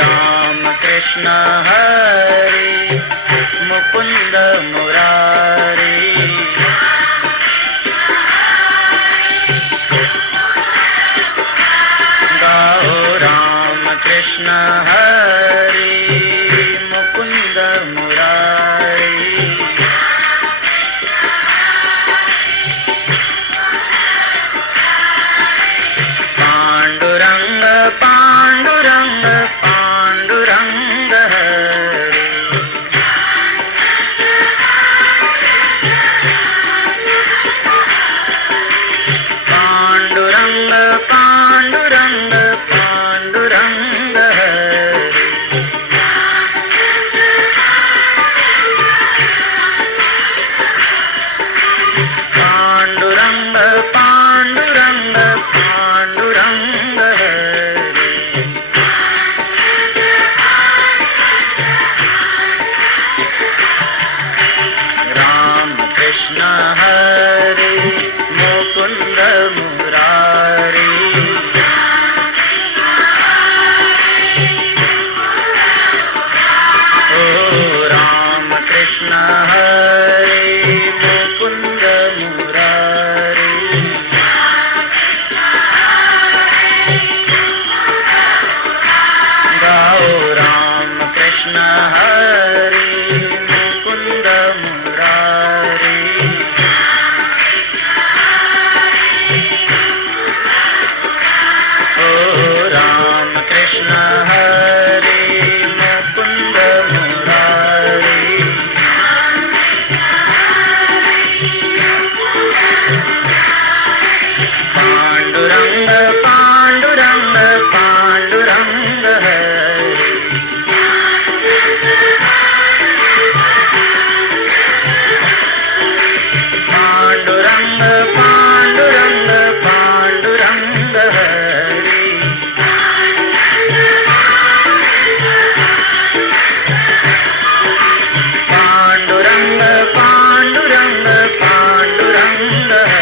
રામ કૃષ્ણ હરે મુકુંદ મુરારી. ગાઓ રામ કૃષ્ણ હરે મુકુંદ મુરારી. કૃષ્ણ હરે મુકુંદ મુરારી. ગાઓ રામ કૃષ્ણ હરે મુકુંદ મુરારી. ઓ રામ કૃષ્ણ હરે મુકુંદ મુરારી. પાંડુરંગ પાંડુરંગ પાંડુરંગ હરે. પાંડુરંગ પાંડુરંગ પાંડુરંગ હરે. પાંડુરંગ પાંડુરંગ પાંડુરંગ હરે.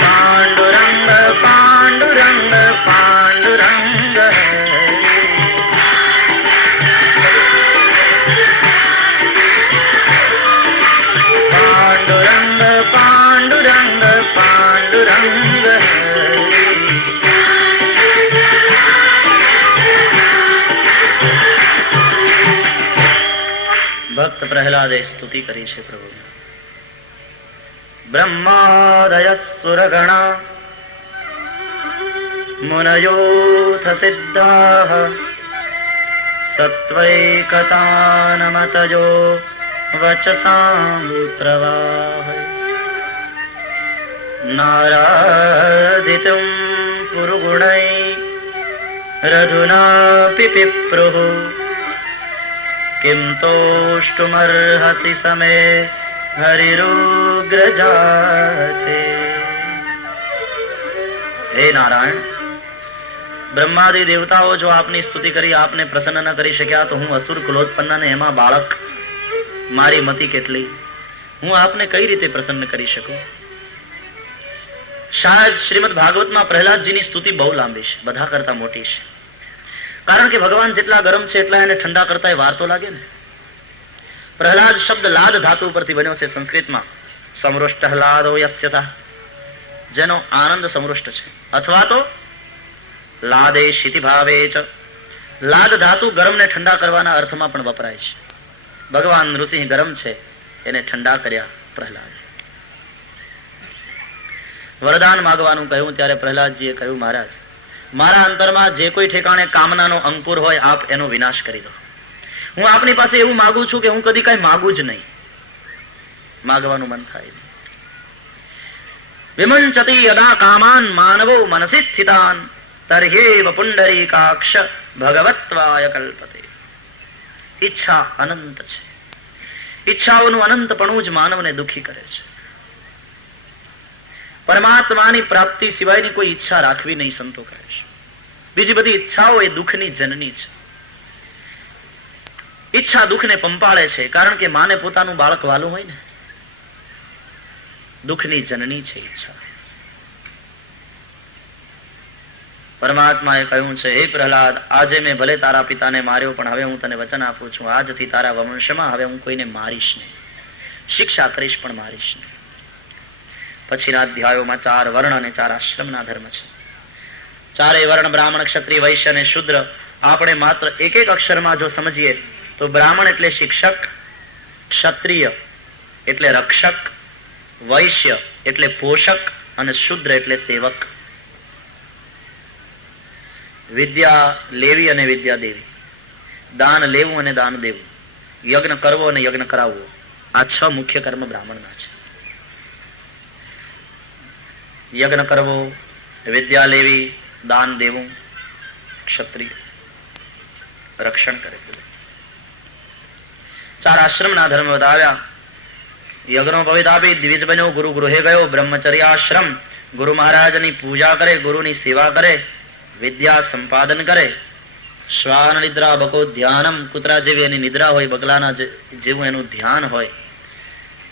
પાંડુરંગ પાંડુરંગ પાંડુરંગ હરે. પાંડુરંગ પાંડુરંગ પાંડુરંગ હરે. ભક્ત પ્રહલાદે સ્તુતિ કરી છે પ્રભુ. બ્રહ્માદય સુરગણા મુનયોથ સિદ્ધાઃ સત્વૈકતાનમતયો વચસાં પ્રવાહ. નારાધિતું પુરુગુણૈ રઘુનાપી પિપ્રુઃ કિમ તોષ્ટુમર્હતિ સમે હરિરુગ્રજાતે. હે નારાયણ, બ્રહ્માદિ દેવતાઓ જો આપની સ્તુતિ કરી આપને પ્રસન્ન ન કરી શક્યા તો હું અસુર કુલોત્પન્ન ને એમાં બાળક મારી મતિ કેટલી, હું આપને કઈ રીતે પ્રસન્ન કરી શકું. શાયદ શ્રીમદ ભાગવતમાં પ્રહલાદજીની સ્તુતિ બહુ લાંબી છે, બધા કરતા મોટી છે. કારણ કે ભગવાન જેટલા ગરમ છે એટલા એને ઠંડા કરતા વાર તો લાગે ને. પ્રહલાદ શબ્દ લાદ ધાતુ ઉપરથી બન્યો છે સંસ્કૃતમાં. સમૃષ્ટ હલાદો યસ્ય સઃ, જેનો આનંદ સમૃષ્ટ છે, અથવા તો લાદે શીતિ ભાવે ચ. લાદ ધાતુ ગરમને ઠંડા કરવાના અર્થમાં પણ વપરાય છે. ભગવાન નૃસિંહ ગરમ છે, એને ઠંડા કર્યા પ્રહલાદ. વરદાન માગવાનું કહ્યું ત્યારે પ્રહલાદજીએ કહ્યું, મહારાજ, મારા અંતરમાં જે કોઈ ઠેકાણે કામનાનો અંકુર હોય આપ એનો વિનાશ કરી દો. હું આપની પાસે એવું માગું છું કે હું કદી કઈ માગું જ નહીં. માગવાનું મન થાય નહીં. વિમંચતિ યદા કામાન માનવો મનસી સ્થિતાન તર્હેવ પુંડરીકાક્ષ ભગવત્વાય કલ્પતે. ઈચ્છા અનંત છે. ઈચ્છાઓનું અનંતપણું જ માનવને દુઃખી કરે છે. પરમાત્માની પ્રાપ્તિ સિવાયની કોઈ ઈચ્છા રાખવી નહીં, સંતો કહે છે. બીજી બધી ઈચ્છાઓ એ દુઃખની જનની છે. ઈચ્છા દુઃખને પંપાળે છે, કારણ કે માને પોતાનું બાળક વાલું હોય ને. દુઃખની જનની છે ઈચ્છા. પરમાત્માએ કહ્યું છે, હે પ્રહલાદ, આજે મેં ભલે તારા પિતાને માર્યો, પણ હવે હું તને વચન આપું છું, આજથી તારા વંશમાં હવે હું કોઈને મારીશ નહીં, શિક્ષા કરીશ પણ મારીશ નહીં. પછીના અધ્યાયોમાં 4 વર્ણ અને 4 આશ્રમના ધર્મ છે. 4 વર્ણ બ્રાહ્મણ, ક્ષત્રિય, વૈશ્ય અને શુદ્ર આપણે માત્ર એક એક અક્ષરમાં જો સમજીએ તો બ્રાહ્મણ એટલે શિક્ષક, ક્ષત્રિય એટલે રક્ષક, વૈશ્ય એટલે પોષક અને શુદ્ર એટલે સેવક. વિદ્યા લેવી અને વિદ્યા દેવી, દાન લેવું અને દાન દેવું, યજ્ઞ કરવો અને યજ્ઞ કરાવવો, આ 6 મુખ્ય કર્મ બ્રાહ્મણના છે. યજ્ઞ કરવો, વિદ્યા લેવી, દાન દેવું, ક્ષત્રિય રક્ષણ કરે. 4 આશ્રમના ધર્મ બતાવ્યા. યજ્ઞો પવિત આપી દ્વિજ બન્યો, ગુરુ ગૃહે ગયો, બ્રહ્મચર્યાશ્રમ, ગુરુ મહારાજની પૂજા કરે, ગુરુની સેવા કરે, વિદ્યા સંપાદન કરે. શ્વાન નિદ્રા બકો ધ્યાનમ, કૂતરા જેવી એની નિદ્રા હોય, બગલાના જેવું એનું ધ્યાન હોય.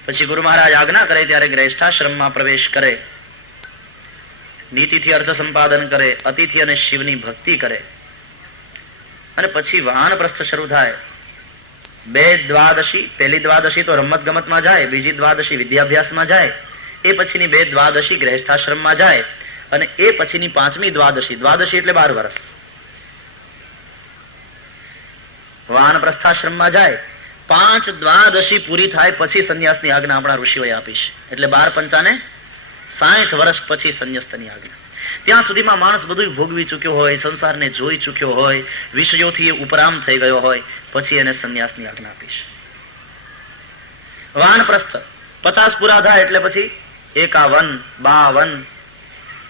પછી ગુરુ મહારાજ આજ્ઞા કરે ત્યારે ગ્રહેષ્ઠાશ્રમમાં પ્રવેશ કરે. નીતિથી અર્થ સંપાદન કરે, અતિથી અને શિવની ભક્તિ કરે, અને પછી વાનપ્રસ્થ શરૂ થાય. બે દ્વાદશી, પહેલી દ્વાદશી તો રમત ગમતમાં જાય, બીજી દ્વાદશી વિદ્યાભ્યાસમાં જાય, એ પછીની બે દ્વાદશી ગૃહસ્થાશ્રમમાં જાય, અને એ પછીની પાંચમી દ્વાદશી, દ્વાદશી એટલે 12 વર્ષ, વાનપ્રસ્થાશ્રમમાં જાય. 5 દ્વાદશી પૂરી થાય પછી સંન્યાસની આજ્ઞા આપણા ઋષિઓએ આપી છે. એટલે 12 × 5 = 60 વર્ષ પછી સંન્યસ્તની આજ્ઞા. ત્યાં સુધીમાં માણસ બધું ભોગવી ચૂક્યો હોય, સંસારને જોઈ ચૂક્યો હોય, વિષયોથી એ ઉપરામ થઈ ગયો હોય, પછી એને સંન્યાસની આજ્ઞા આપી છે. વાનપ્રસ્થ 50 પૂરા થાય એટલે પછી 51, 52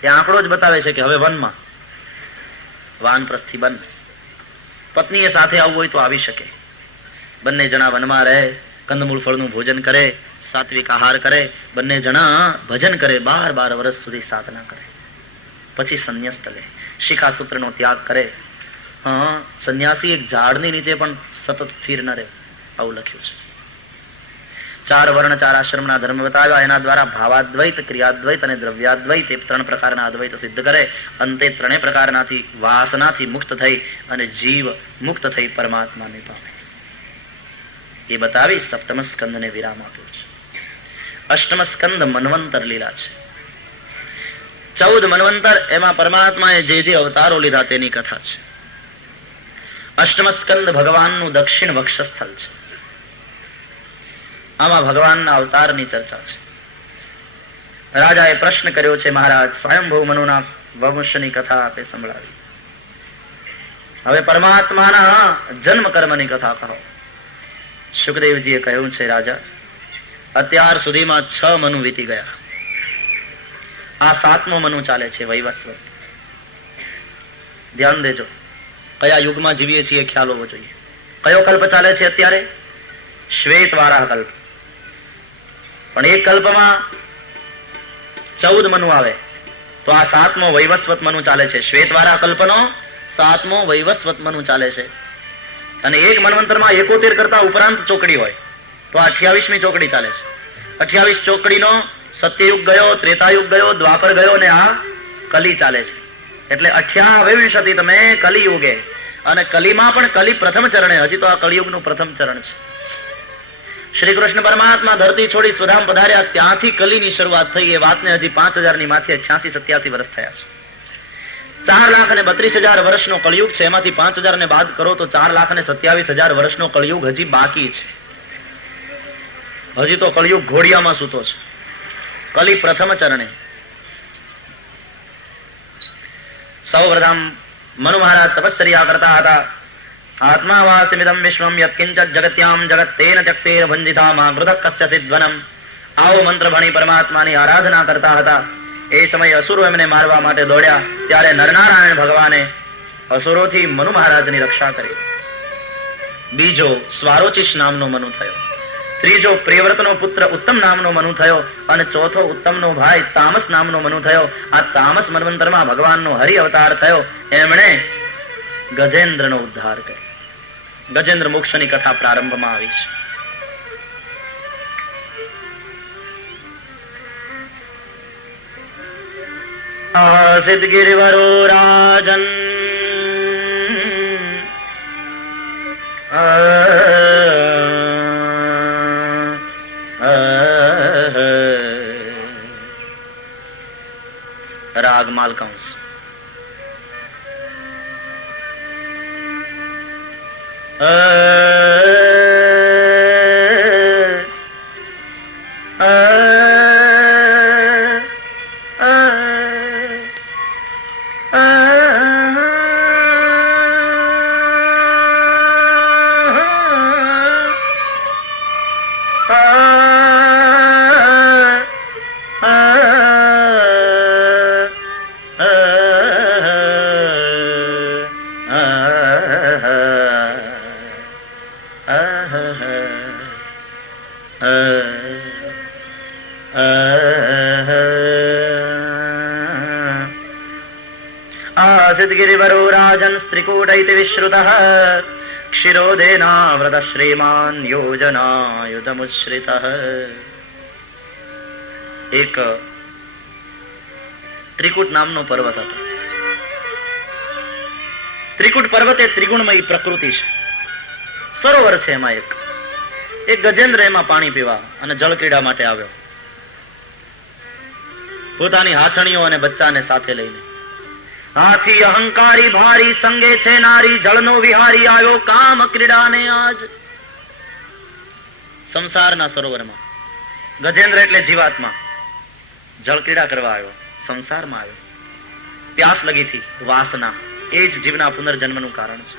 એ આંકડો જ બતાવે છે કે હવે વનમાં, વાનપ્રસ્થથી બંધ. પત્નીએ સાથે આવવું હોય તો આવી શકે. બંને જણા વનમાં રહે, કંદમૂળ ફળનું ભોજન કરે, સાત્વિક આહાર કરે, બંને જણા ભજન કરે, 12 વર્ષ સુધી સાધના કરે, પછી સંન્યસ્ત લે, શિખાસૂત્રનો ત્યાગ કરે. સંન્યાસી એક ઝાડની નીચે પણ સતત સ્થિર ન રહે, આવું લખ્યું છે. 4 વર્ણ 4 આશ્રમના ધર્મ બતાવ્યા. એના દ્વારા ભાવાદ્વૈત, ક્રિયાદ્વૈત અને દ્રવ્યાદ્વૈત એ 3 પ્રકારના અદ્વૈત સિદ્ધ કરે. અંતે 3 પ્રકારનાથી વાસનાથી મુક્ત થઈ અને જીવ મુક્ત થઈ પરમાત્માને પામે. એ બતાવી સપ્તમ સ્કંદને વિરામ આપ્યો છે. અષ્ટમ સ્કંદ મન્વંતર લીલા છે. 14 મન્વંતર, એમાં પરમાત્માએ જે અવતારો લીધા તેની કથા છે. અષ્ટમ સ્કંદ ભગવાનનું દક્ષિણ વક્ષસ્થળ છે. આમાં ભગવાનના અવતારની ચર્ચા છે. રાજાએ પ્રશ્ન કર્યો છે, મહારાજ સ્વયંભૂ મનુના વંશની કથા આપે સંભળાવી, હવે પરમાત્માના જન્મ કર્મની કથા કહો. સુખદેવજીએ કહ્યું છે, રાજા અત્યાર સુધીમાં 6 મનુ વીતી ગયા, આ 7મો મનુ ચાલે છે, વૈવસ્વત. ધ્યાન દેજો, કયા યુગમાં જીવીએ છીએ ખ્યાલ હોવો જોઈએ. કયો કલ્પ ચાલે છે અત્યારે? શ્વેત વારાહ કલ્પ. પણ એક કલ્પમાં 14 મનુ આવે, તો આ 7મો વૈવસ્વત મનુ ચાલે છે. શ્વેત વારાહ કલ્પનો 7મો વૈવસ્વત મનુ ચાલે છે. અને એક મન્વંતરમાં 71 કરતા ઉપરાંત ચોકડી હોય તો 28મી ચોકડી ચાલે છે. 28 ચોકડીનો સત્યયુગ ગયો, ત્રેતાયુગ ગયો, દ્વાપર ગયો, અને આ કલી ચાલે છે. એટલે 28 તમે કલિયુગે, અને કલીમાં પણ કલી પ્રથમ ચરણે, હજી તો આ કલિયુગનું પ્રથમ ચરણ છે. શ્રી કૃષ્ણ પરમાત્મા ધરતી છોડી સ્વધામ પધાર્યા, ત્યાંથી કલીની શરૂઆત થઈ. એ વાતને હજી 5000ની માથે 86-87 વર્ષ થયા છે. 4,32,000 વર્ષનો કળિયુગ છે. એમાંથી 5000 ને બાદ કરો તો 4,27,000 વર્ષનો કળિયુગ હજી બાકી છે. હજી તો કળિયુગ ઘોડિયામાં સૂતો છે. કલી પ્રથમ ચરણે. સૌપ્રથમ મનુ મહારાજ તપશ્ચર્યા કરતા હતા. આત્મા વાસમિદમ વિશ્વમ યત્કિંચ જગત્યામ જગત્તેન ત્યક્તેન ભંજિતા મા કૃતઃ કસ્યચિદ વનમ. આવો મંત્ર ભણી પરમાત્માની આરાધના કરતા હતા. એ સમયે અસુરો એમને મારવા માટે દોડ્યા, ત્યારે નરનારાયણ ભગવાને અસુરોથી મનુ મહારાજની રક્ષા કરી. બીજો સ્વારોચિષ નામનો મનુ થયો. ત્રીજો પ્રિયવ્રતનો પુત્ર ઉત્તમ નામનો મનુ થયો. અને ચોથો ઉત્તમનો ભાઈ તામસ નામનો મનુ થયો. આ તામસ મન્વંતરમાં ભગવાનનો હરિ અવતાર થયો. એમણે ગજેન્દ્રનો ઉદ્ધાર કર્યો. ગજેન્દ્ર મોક્ષની કથા પ્રારંભમાં આવી છે. આસિદ ગિરિવરો રાજન રાગ માલકંસ. गिरिवरो राजन् स्त्रिकूटैति विश्रुतः क्षिरोदेनाव्रत श्रीमान् योजनायुधमुच्छ्रितः. એક ત્રિકૂટ નામનો પર્વત હતો. ત્રિકૂટ પર્વત એ ત્રિગુણમયી પ્રકૃતિ છે. સરોવર છે એમાં એક ગજેન્દ્ર એમાં પાણી પીવા અને જળક્રીડા માટે આવ્યો. પોતાની હાથણીઓ અને બચ્ચાને સાથે લઈને. હાથી અહંકારી ભારી, સંગે છે નારી, જળનો વિહારી, આવ્યો કામ ક્રીડાને આજ. સંસારના સરોવરમાં ગજેન્દ્ર એટલે જીવાત્મા જળક્રીડા કરવા આવ્યો, સંસારમાં આવ્યો. પ્યાસ લગી થી, વાસના, એ જ જીવના પુનર્જન્મનું કારણ છે.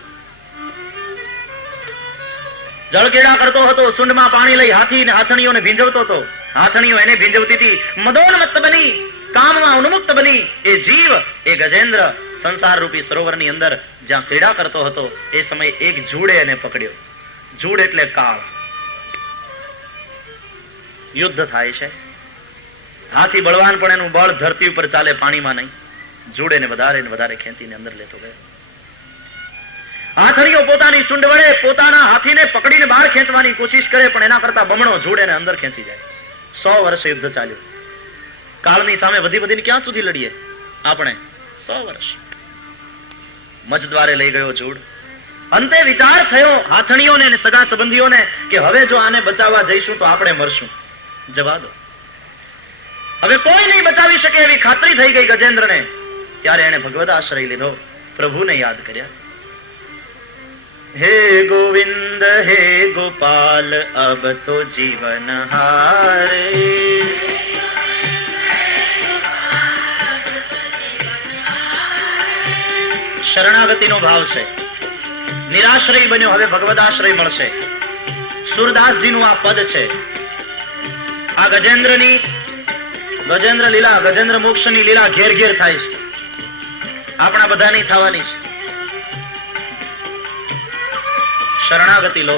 જળક્રીડા કરતો હતો, સૂંઢમાં પાણી લઈ હાથી ને હાથણીઓને ભીંજવતો હતો. હાથણીઓ એને ભીંજવતી હતી. મદોન્મત્ત બની, કામમાં ઉન્મુક્ત બની એ જીવ, એ ગજેન્દ્ર સંસાર રૂપી સરોવરની અંદર જ્યાં ક્રીડા કરતો હતો એ સમયે એક જૂડે એને પકડ્યો. જૂડ એટલે કાળ. યુદ્ધ થાય છે. હાથી બળવાન પણ એનું બળ ધરતી ઉપર ચાલે, પાણીમાં નહીં. જૂડ એને વધારે ને વધારે ખેંચીને અંદર લેતો ગયો. હાથણીઓ પોતાની સૂંઢ વડે પોતાના હાથીને પકડીને બહાર ખેંચવાની કોશિશ કરે, પણ એના કરતા બમણો જૂડ એને અંદર ખેંચી જાય. 100 વર્ષ યુદ્ધ ચાલ્યું. કાળની સામે વધી ક્યાં સુધી લડીએ આપણે? 100 વર્ષ. મજદ્વારે લઈ ગયો જૂડ. અંતે વિચાર થયો હાથણીઓને અને સગા સંબંધીઓને કે હવે જો આને બચાવવા જઈશું તો આપણે મરશું. જવા દો, હવે કોઈ નહીં બચાવી શકે એવી ખાતરી થઈ ગઈ ગજેન્દ્રને. ત્યારે એને ભગવદ આશ્રય લીધો, પ્રભુને યાદ કર્યા. હે ગોવિંદ હે ગોપાલ અબ તો જીવન હારે. શરણાગતિનો ભાવ છે. નિરાશ્રય બન્યો, હવે ભગવદાશ્રય મળશે. સુરદાસજીનું આ પદ છે. આ ગજેન્દ્ર લીલા, ગજેન્દ્ર મોક્ષની લીલા ઘેર ઘેર થાય છે. આપણા બધાની થવાની છે. શરણાગતિ લો.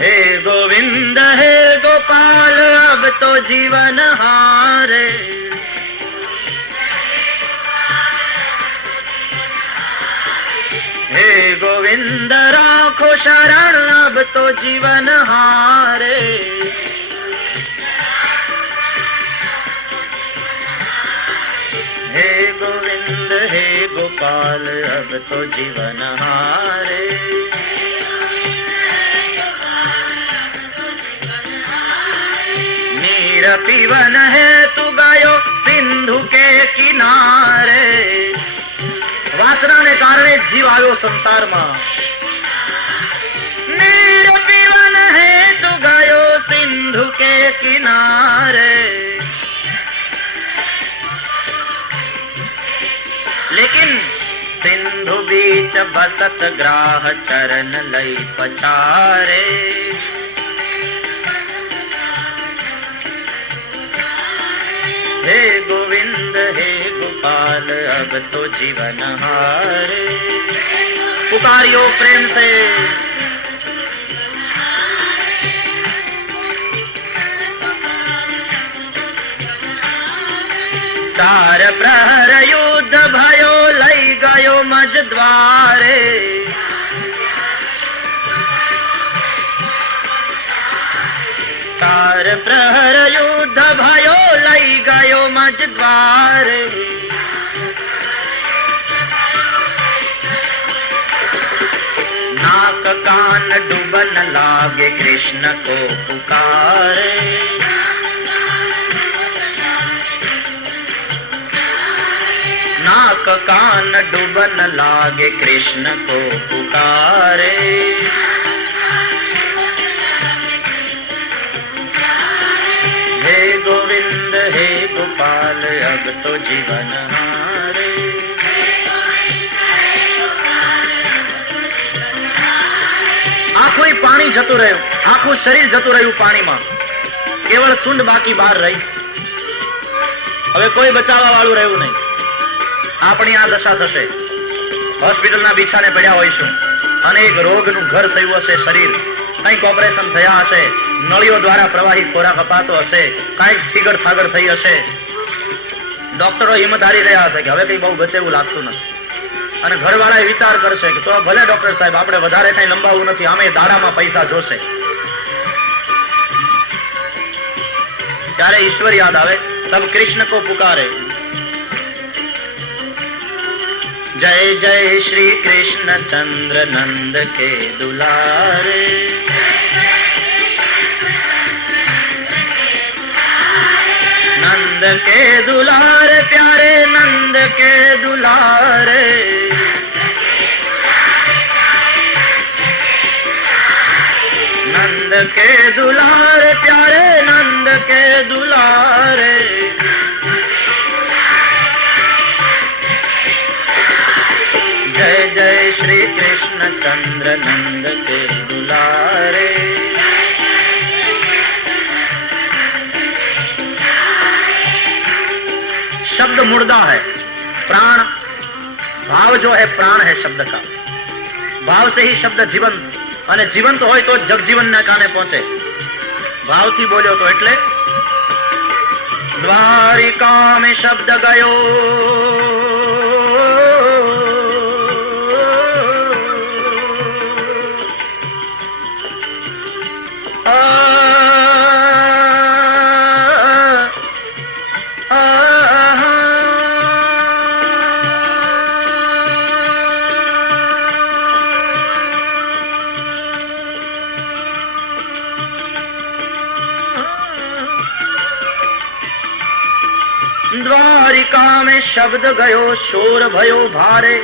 હે ગોવિંદ હે ગોપાલ અબ તો જીવન હારે. હે ગોવિંદ રાખો શરણ અબ તો જીવન હારે. હે ગોવિંદ હે ગોપાલ અબ તો જીવન હારે. નીર પીવન હે તું ગાયો સિંધુ કે કિનારે. વાસનાને કારણે જીવ આવ્યો સંસારમાં. નીર પીવન હે તું ગાયો સિંધુ કે કિનારે. लेकिन सिंधु बीच बसत ग्राह चरण लई पछारे. हे गोविंद हे गोपाल अब तो जीवन हारे. पुकारियो प्रेम से. चार प्रहर युद्ध भयो लई गयो मजद्वारे. चार प्रहर युद्ध भयो लई गयो मजद्वारे. नाक कान डूबन लागे कृष्ण को पुकारे. नाक कान डूबन लागे कृष्ण को पुकारे. हे गोविंद हे गोपाल अब तो जीवन हारे. આખું પાણી જતું રહ્યું, આખું શરીર જતું રહ્યું પાણીમાં. કેવળ સૂંઢ બાકી બહાર રહી. હવે કોઈ બચાવવા વાળું રહ્યું નહીં. આપણી આ દશા થશે. હોસ્પિટલના બિછાને પડ્યા હોઈશું. અનેક રોગનું ઘર થયું હશે શરીર. કંઈક ઓપરેશન થયા હશે, નળીઓ દ્વારા પ્રવાહી ખોરાક અપાતો હશે, કંઈક થીગડ થાગડ થઈ હશે. ડોક્ટરો હિંમત હારી રહ્યા હશે કે હવે કઈ બહુ બચે એવું લાગતું નથી. અને ઘરવાળા વિચાર કરશે કે તો ભલે ડોક્ટર સાહેબ આપણે વધારે કઈ લંબાવવું નથી, આમે દાડામાં પૈસા જોશે. ત્યારે ઈશ્વર યાદ આવે. तब कृष्ण को पुकारे, जय जय श्री कृष्ण चंद्र नंद के दुलारे, नंद के दुलारे प्यारे नंद के दुलारे, नंद के दुलारे प्यारे नंद के दुलारे, जय जय श्री कृष्ण चंद्र नंद के दुलारे। शब्द मुर्दा है, प्राण भाव जो है प्राण है शब्द का, भाव से ही शब्द जीवंत, અને જીવંત હોય તો જગજીવન ના કાને પહોંચે, ભાવથી બોલ્યો તો એટલે દ્વારિકા में શબ્દ ગયો, द्वारिका में शब्द गयो शोर भयो भारे,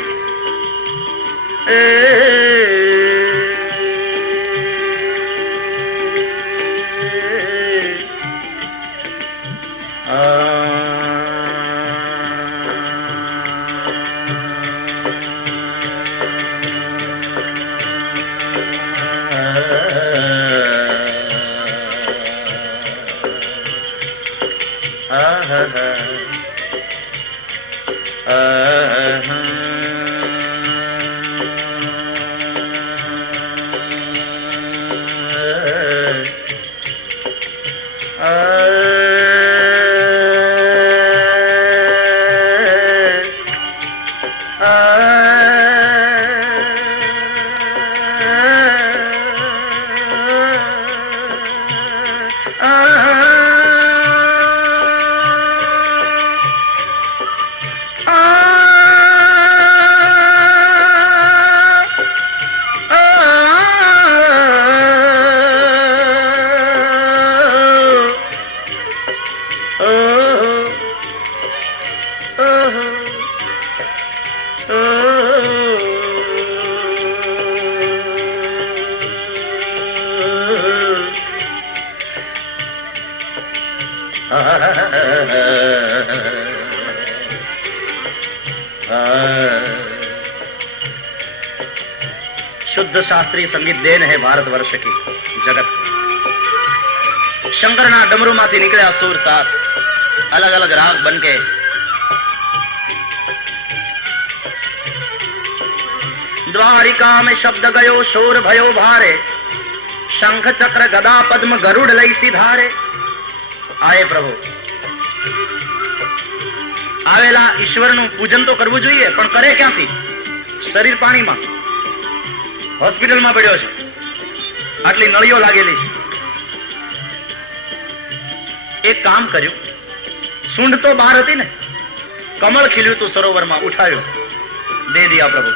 शुद्ध शास्त्रीय संगीत देन है भारत वर्ष की जगत। शंकर ना डमरू माथी निकले सुर साथ अलग अलग राग बनके द्वारिका में शब्द गयो शोर भयो भारे, शंख चक्र गदा पद्म गरुड़ लई सिधारे। आए प्रभु आवेला ईश्वरનું પૂજન તો કરવું જોઈએ, પણ કરે ક્યાંથી? શરીર પાણીમાં, હોસ્પિટલમાં પડ્યો છે, આટલી નળીઓ લાગેલી છે. એક કામ કર્યું, સૂંઢ તો બહાર હતી ને, કમળ ખીલ્યું તું સરોવરમાં, ઉઠાવ્યો, દે દિયા પ્રભુ.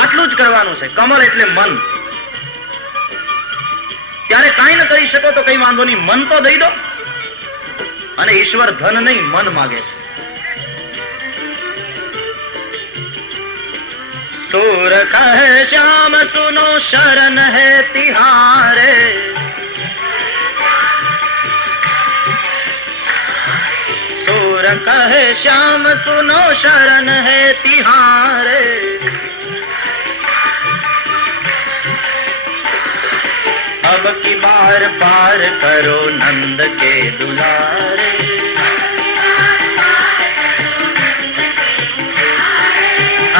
આટલું જ કરવાનું છે. કમળ એટલે મન. ત્યારે કાંઈ ન કરી શકો તો કઈ વાંધો નહીં, મન તો દઈ દો. અને ઈશ્વર ધન નહીં મન માગે છે. सूर कहे श्याम सुनो शरण है तिहारे, सूर कहे श्याम सुनो शरण है तिहारे। अब की बार पार करो नंद के दुलारे,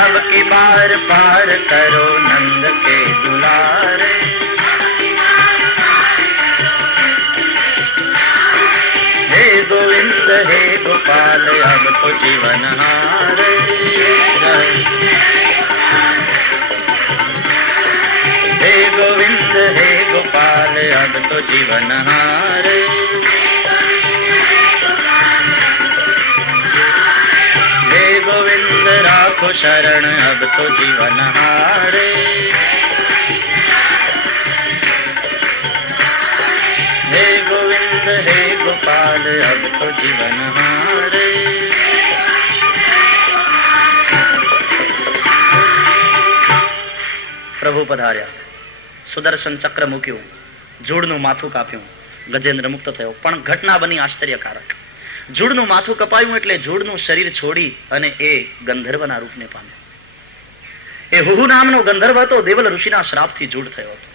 अब की बार पार करो नंद के दुलारे। हे गोविंद हे गोपाल अब तो जीवन हारे, हे गोविंद हे गोपाल अब तो जीवन हारे। ગોવિંદ રાખો શરણ અબ તો જીવન હારે. હે ગોવિંદ હે ગોપાલ અબ તો જીવન હારે. પ્રભુ પધાર્યા, સુદર્શન ચક્ર મૂક્યું, જૂડનું માથું કાપ્યું, ગજેન્દ્ર મુક્ત થયો. પણ ઘટના બની આશ્ચર્યકારક. જૂડનું માથું કપાયું એટલે જૂડનું શરીર છોડી અને એ ગંધર્વના રૂપને પામ્યો. એ હુહુ નામનો ગંધર્વ હતો, દેવલ ઋષિના શ્રાપથી જૂડ થયો હતો.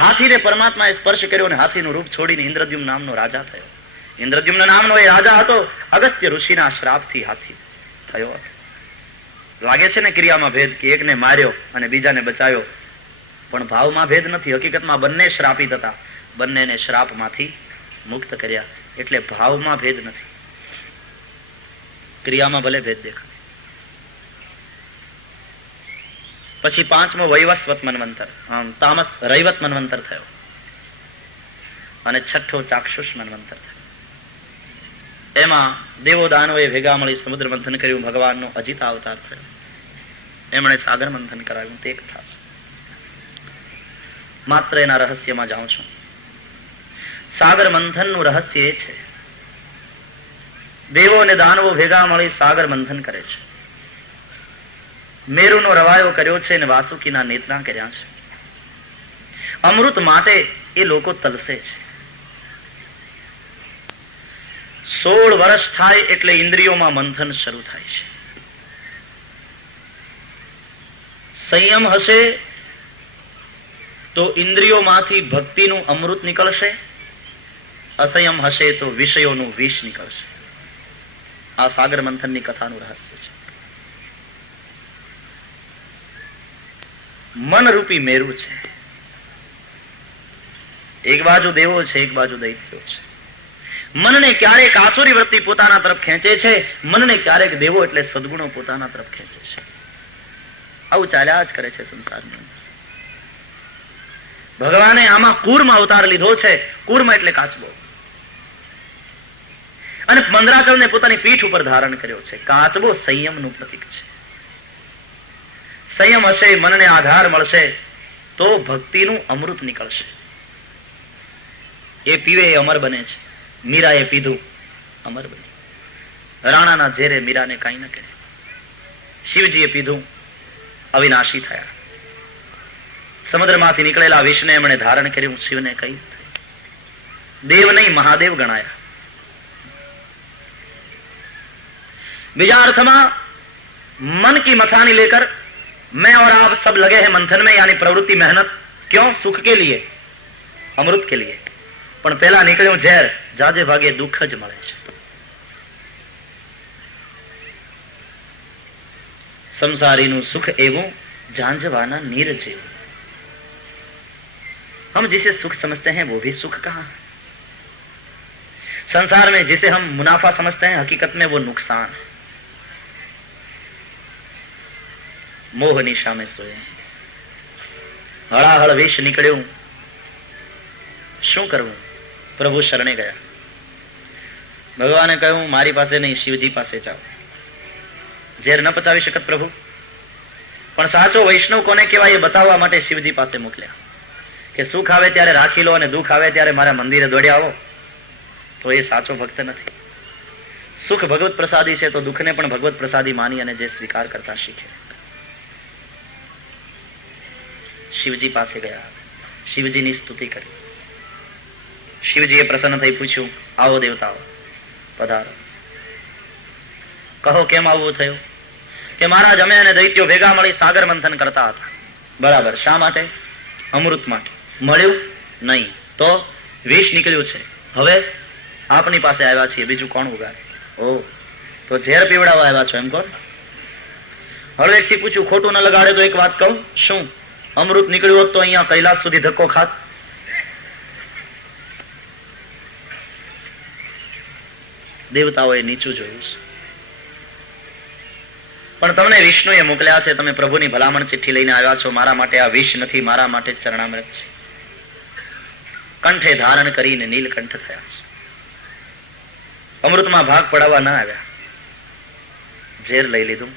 હાથીને પરમાત્માએ સ્પર્શ કર્યો અને હાથીનું રૂપ છોડીને ઇન્દ્રદ્યુમ્ન નામનો રાજા થયો. ઇન્દ્રદ્યુમ્ન નામનો એ રાજા હતો, અગસ્ત્ય ઋષિના શ્રાપથી હાથી થયો હતો. લાગે છે ને ક્રિયામાં ભેદ, કે એકને માર્યો અને બીજાને બચાવ્યો, પણ ભાવમાં ભેદ નથી. હકીકતમાં બંને શ્રાપિત હતા, બંનેને શ્રાપમાંથી મુક્ત કર્યા. એટલે ભાવમાં ભેદ નથી, ક્રિયામાં ભલે ભેદ દેખાય. પછી 5મો વૈવસ્વત મન્વંતર, તામસ રૈવત મન્વંતર થયો અને 6ઠો ચાક્ષુષ મન્વંતર થયો. એમાં દેવો દાનવોએ ભેગા મળી સમુદ્ર મંથન કર્યું. ભગવાનનો અજીત અવતાર થયો, એમણે સાગર મંથન કરાવ્યું. તે કથા માત્ર એના રહસ્યમાં જાઉં છું. સાગર મંથનનું રહસ્ય એ છે, દેવો અને દાનવો ભેગા મળી સાગર મંથન કરે છે. મેરુનો રવાયો કર્યો છે અને વાસુકીના નેત્રા કર્યા છે. અમૃત માટે એ લોકો તલસે છે. 16 વર્ષ થાય એટલે ઇન્દ્રિયોમાં મંથન શરૂ થાય છે. સંયમ હશે તો ઇન્દ્રિયોમાંથી ભક્તિનું અમૃત નીકળશે, અસંયમ હશે તો વિષયોનું વિષ નીકળશે. આ સાગર મંથનની કથાનું રહસ્ય છે. મનરૂપી મેરુ છે. એક બાજુ દેવો છે, એક બાજુ દૈત્યો છે. મનને ક્યારેક આસુરી વૃત્તિ પોતાના તરફ ખેંચે છે, મનને ક્યારેક દેવો એટલે સદગુણો પોતાના તરફ ખેંચે છે. આવું ચાલ્યા જ કરે છે સંસારની અંદર. ભગવાને આમાં કૂર્મ અવતાર લીધો છે. કૂર્મ એટલે કાચબો, અને મંદરાચલને પોતાની પીઠ ઉપર ધારણ કર્યો છે. કાચબો સંયમનું પ્રતીક છે. સંયમ હશે, મનને આધાર મળશે તો ભક્તિનું અમૃત નીકળશે. એ પીવે એ અમર બને છે. મીરાએ પીધું, અમર બની. રાણાના ઝેરે મીરાને કાંઈ ન કરે. શિવજીએ પીધું, અવિનાશી થયા. સમુદ્રમાંથી નીકળેલા વિષને એમણે ધારણ કર્યું, શિવને કઈ દેવ નહીં મહાદેવ ગણાયા. બીજા અर्थમાં मन की मथानी लेकर मैं और आप सब लगे हैं मंथन में, यानी प्रवृत्ति मेहनत क्यों? सुख के लिए, अमृत के लिए. પણ પેલા નીકળ્યું ઝેર, જાજે ભાગે દુઃખ જ મળે છે. સંસારીનું સુખ એવું ઝાંઝવાના નીર જેવું. हम जिसे सुख समझते हैं वो भी सुख कहाँ है? संसार में जिसे हम मुनाफा समझते हैं हकीकत में वो नुकसान है. मोह निशा में सोए, હળાહળ વેશ નીકળ્યું. શું કરવું? પ્રભુ શરણે ગયા. ભગવાને કહ્યું મારી પાસે નહીં, શિવજી પાસે જાઓ. ઝેર ન પચાવી શકત પ્રભુ, પણ સાચો વૈષ્ણવ કોને કહેવાય એ બતાવવા માટે શિવજી પાસે મોકલ્યા. કે સુખ આવે ત્યારે રાખી લો અને દુઃખ આવે ત્યારે મારા મંદિરે દોડ્યા આવો, તો એ સાચો ભક્ત નથી. સુખ ભગવત પ્રસાદી છે તો દુઃખને પણ ભગવત પ્રસાદી માની અને જે સ્વીકાર કરતા શીખે. શિવજી પાસે ગયા, શિવજીની સ્તુતિ કરી. શિવજીએ પ્રસન્ન થઈ પૂછ્યું, આવો દેવતાઓ, પધારો. કહો કેમ આવવું થયું? કે મહારાજ અમે અને દૈત્યો ભેગા મળી સાગર મંથન કરતા હતા. બરાબર, શા માટે? અમૃત માટે. મળ્યું નહીં તો વિષ નીકળ્યું છે. હવે આપની પાસે આવ્યા છીએ, બીજું કોણ ઉગાડે? ઓ, તો ઝેર પીવડાવવા આવ્યા છો એમ કોણ? હળવેકથી પૂછ્યું, ખોટું ન લગાડે તો એક વાત કહું, શું અમૃત નીકળ્યું હોત તો અહીંયા કૈલાસ સુધી ધક્કો ખાત? દેવતાઓએ નીચું જોયું છે, પણ તમને વિષ્ણુએ મોકલ્યા છે. તમે પ્રભુની ભલામણ ચિઠ્ઠી લઈને આવ્યા છો. મારા માટે આ વિષ નથી, મારા માટે ચરણામૃત છે. કંઠે ધારણ કરીને નીલકંઠ થયા છે. અમૃતમાં ભાગ પડાવવા ના આવ્યા. ઝેર લઈ લીધું,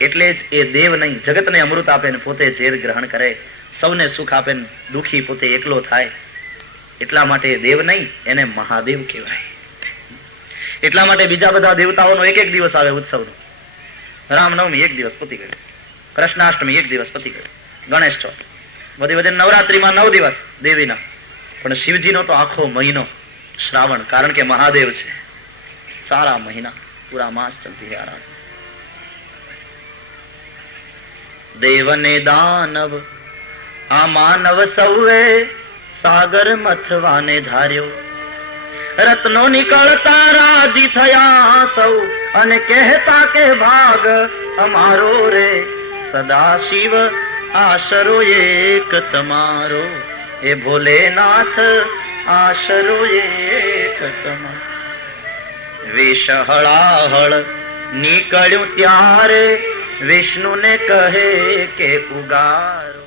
એટલે જ એ દેવ નહીં, જગતને અમૃત આપે ને પોતે ઝેર ગ્રહણ કરે, સૌને સુખ આપે ને દુઃખી પોતે એકલો થાય. એટલા માટે દેવ નહીં, એને મહાદેવ કહેવાય. એટલા માટે બીજા બધા દેવતાઓનો એક એક દિવસ આવે ઉત્સવનો. રામનવમી એક દિવસ પતી ગયું, કૃષ્ણાષ્ટમી એક દિવસ પતી ગયું, ગણેશ ચોથ, બધી બધી નવરાત્રીમાં 9 દિવસ દેવીના. પણ શિવજીનો તો આખો મહિનો શ્રાવણ, કારણ કે મહાદેવ છે. સારા મહિના પૂરા માસ ચલતી આરાધના. દેવને દાનવ આ માનવ સૌએ સાગર મથવાને ધાર્યો. રત્નો નીકળતા રાજી થયા સૌ અને કહેતા કે ભાગ અમારો રે. સદા શિવ આશરો એક તમારો, એ ભોલેનાથ આશરો એક તમારો. વેશ હળાહળ નીકળ્યું ત્યારે વિષ્ણુને કહે કે ઉગારો.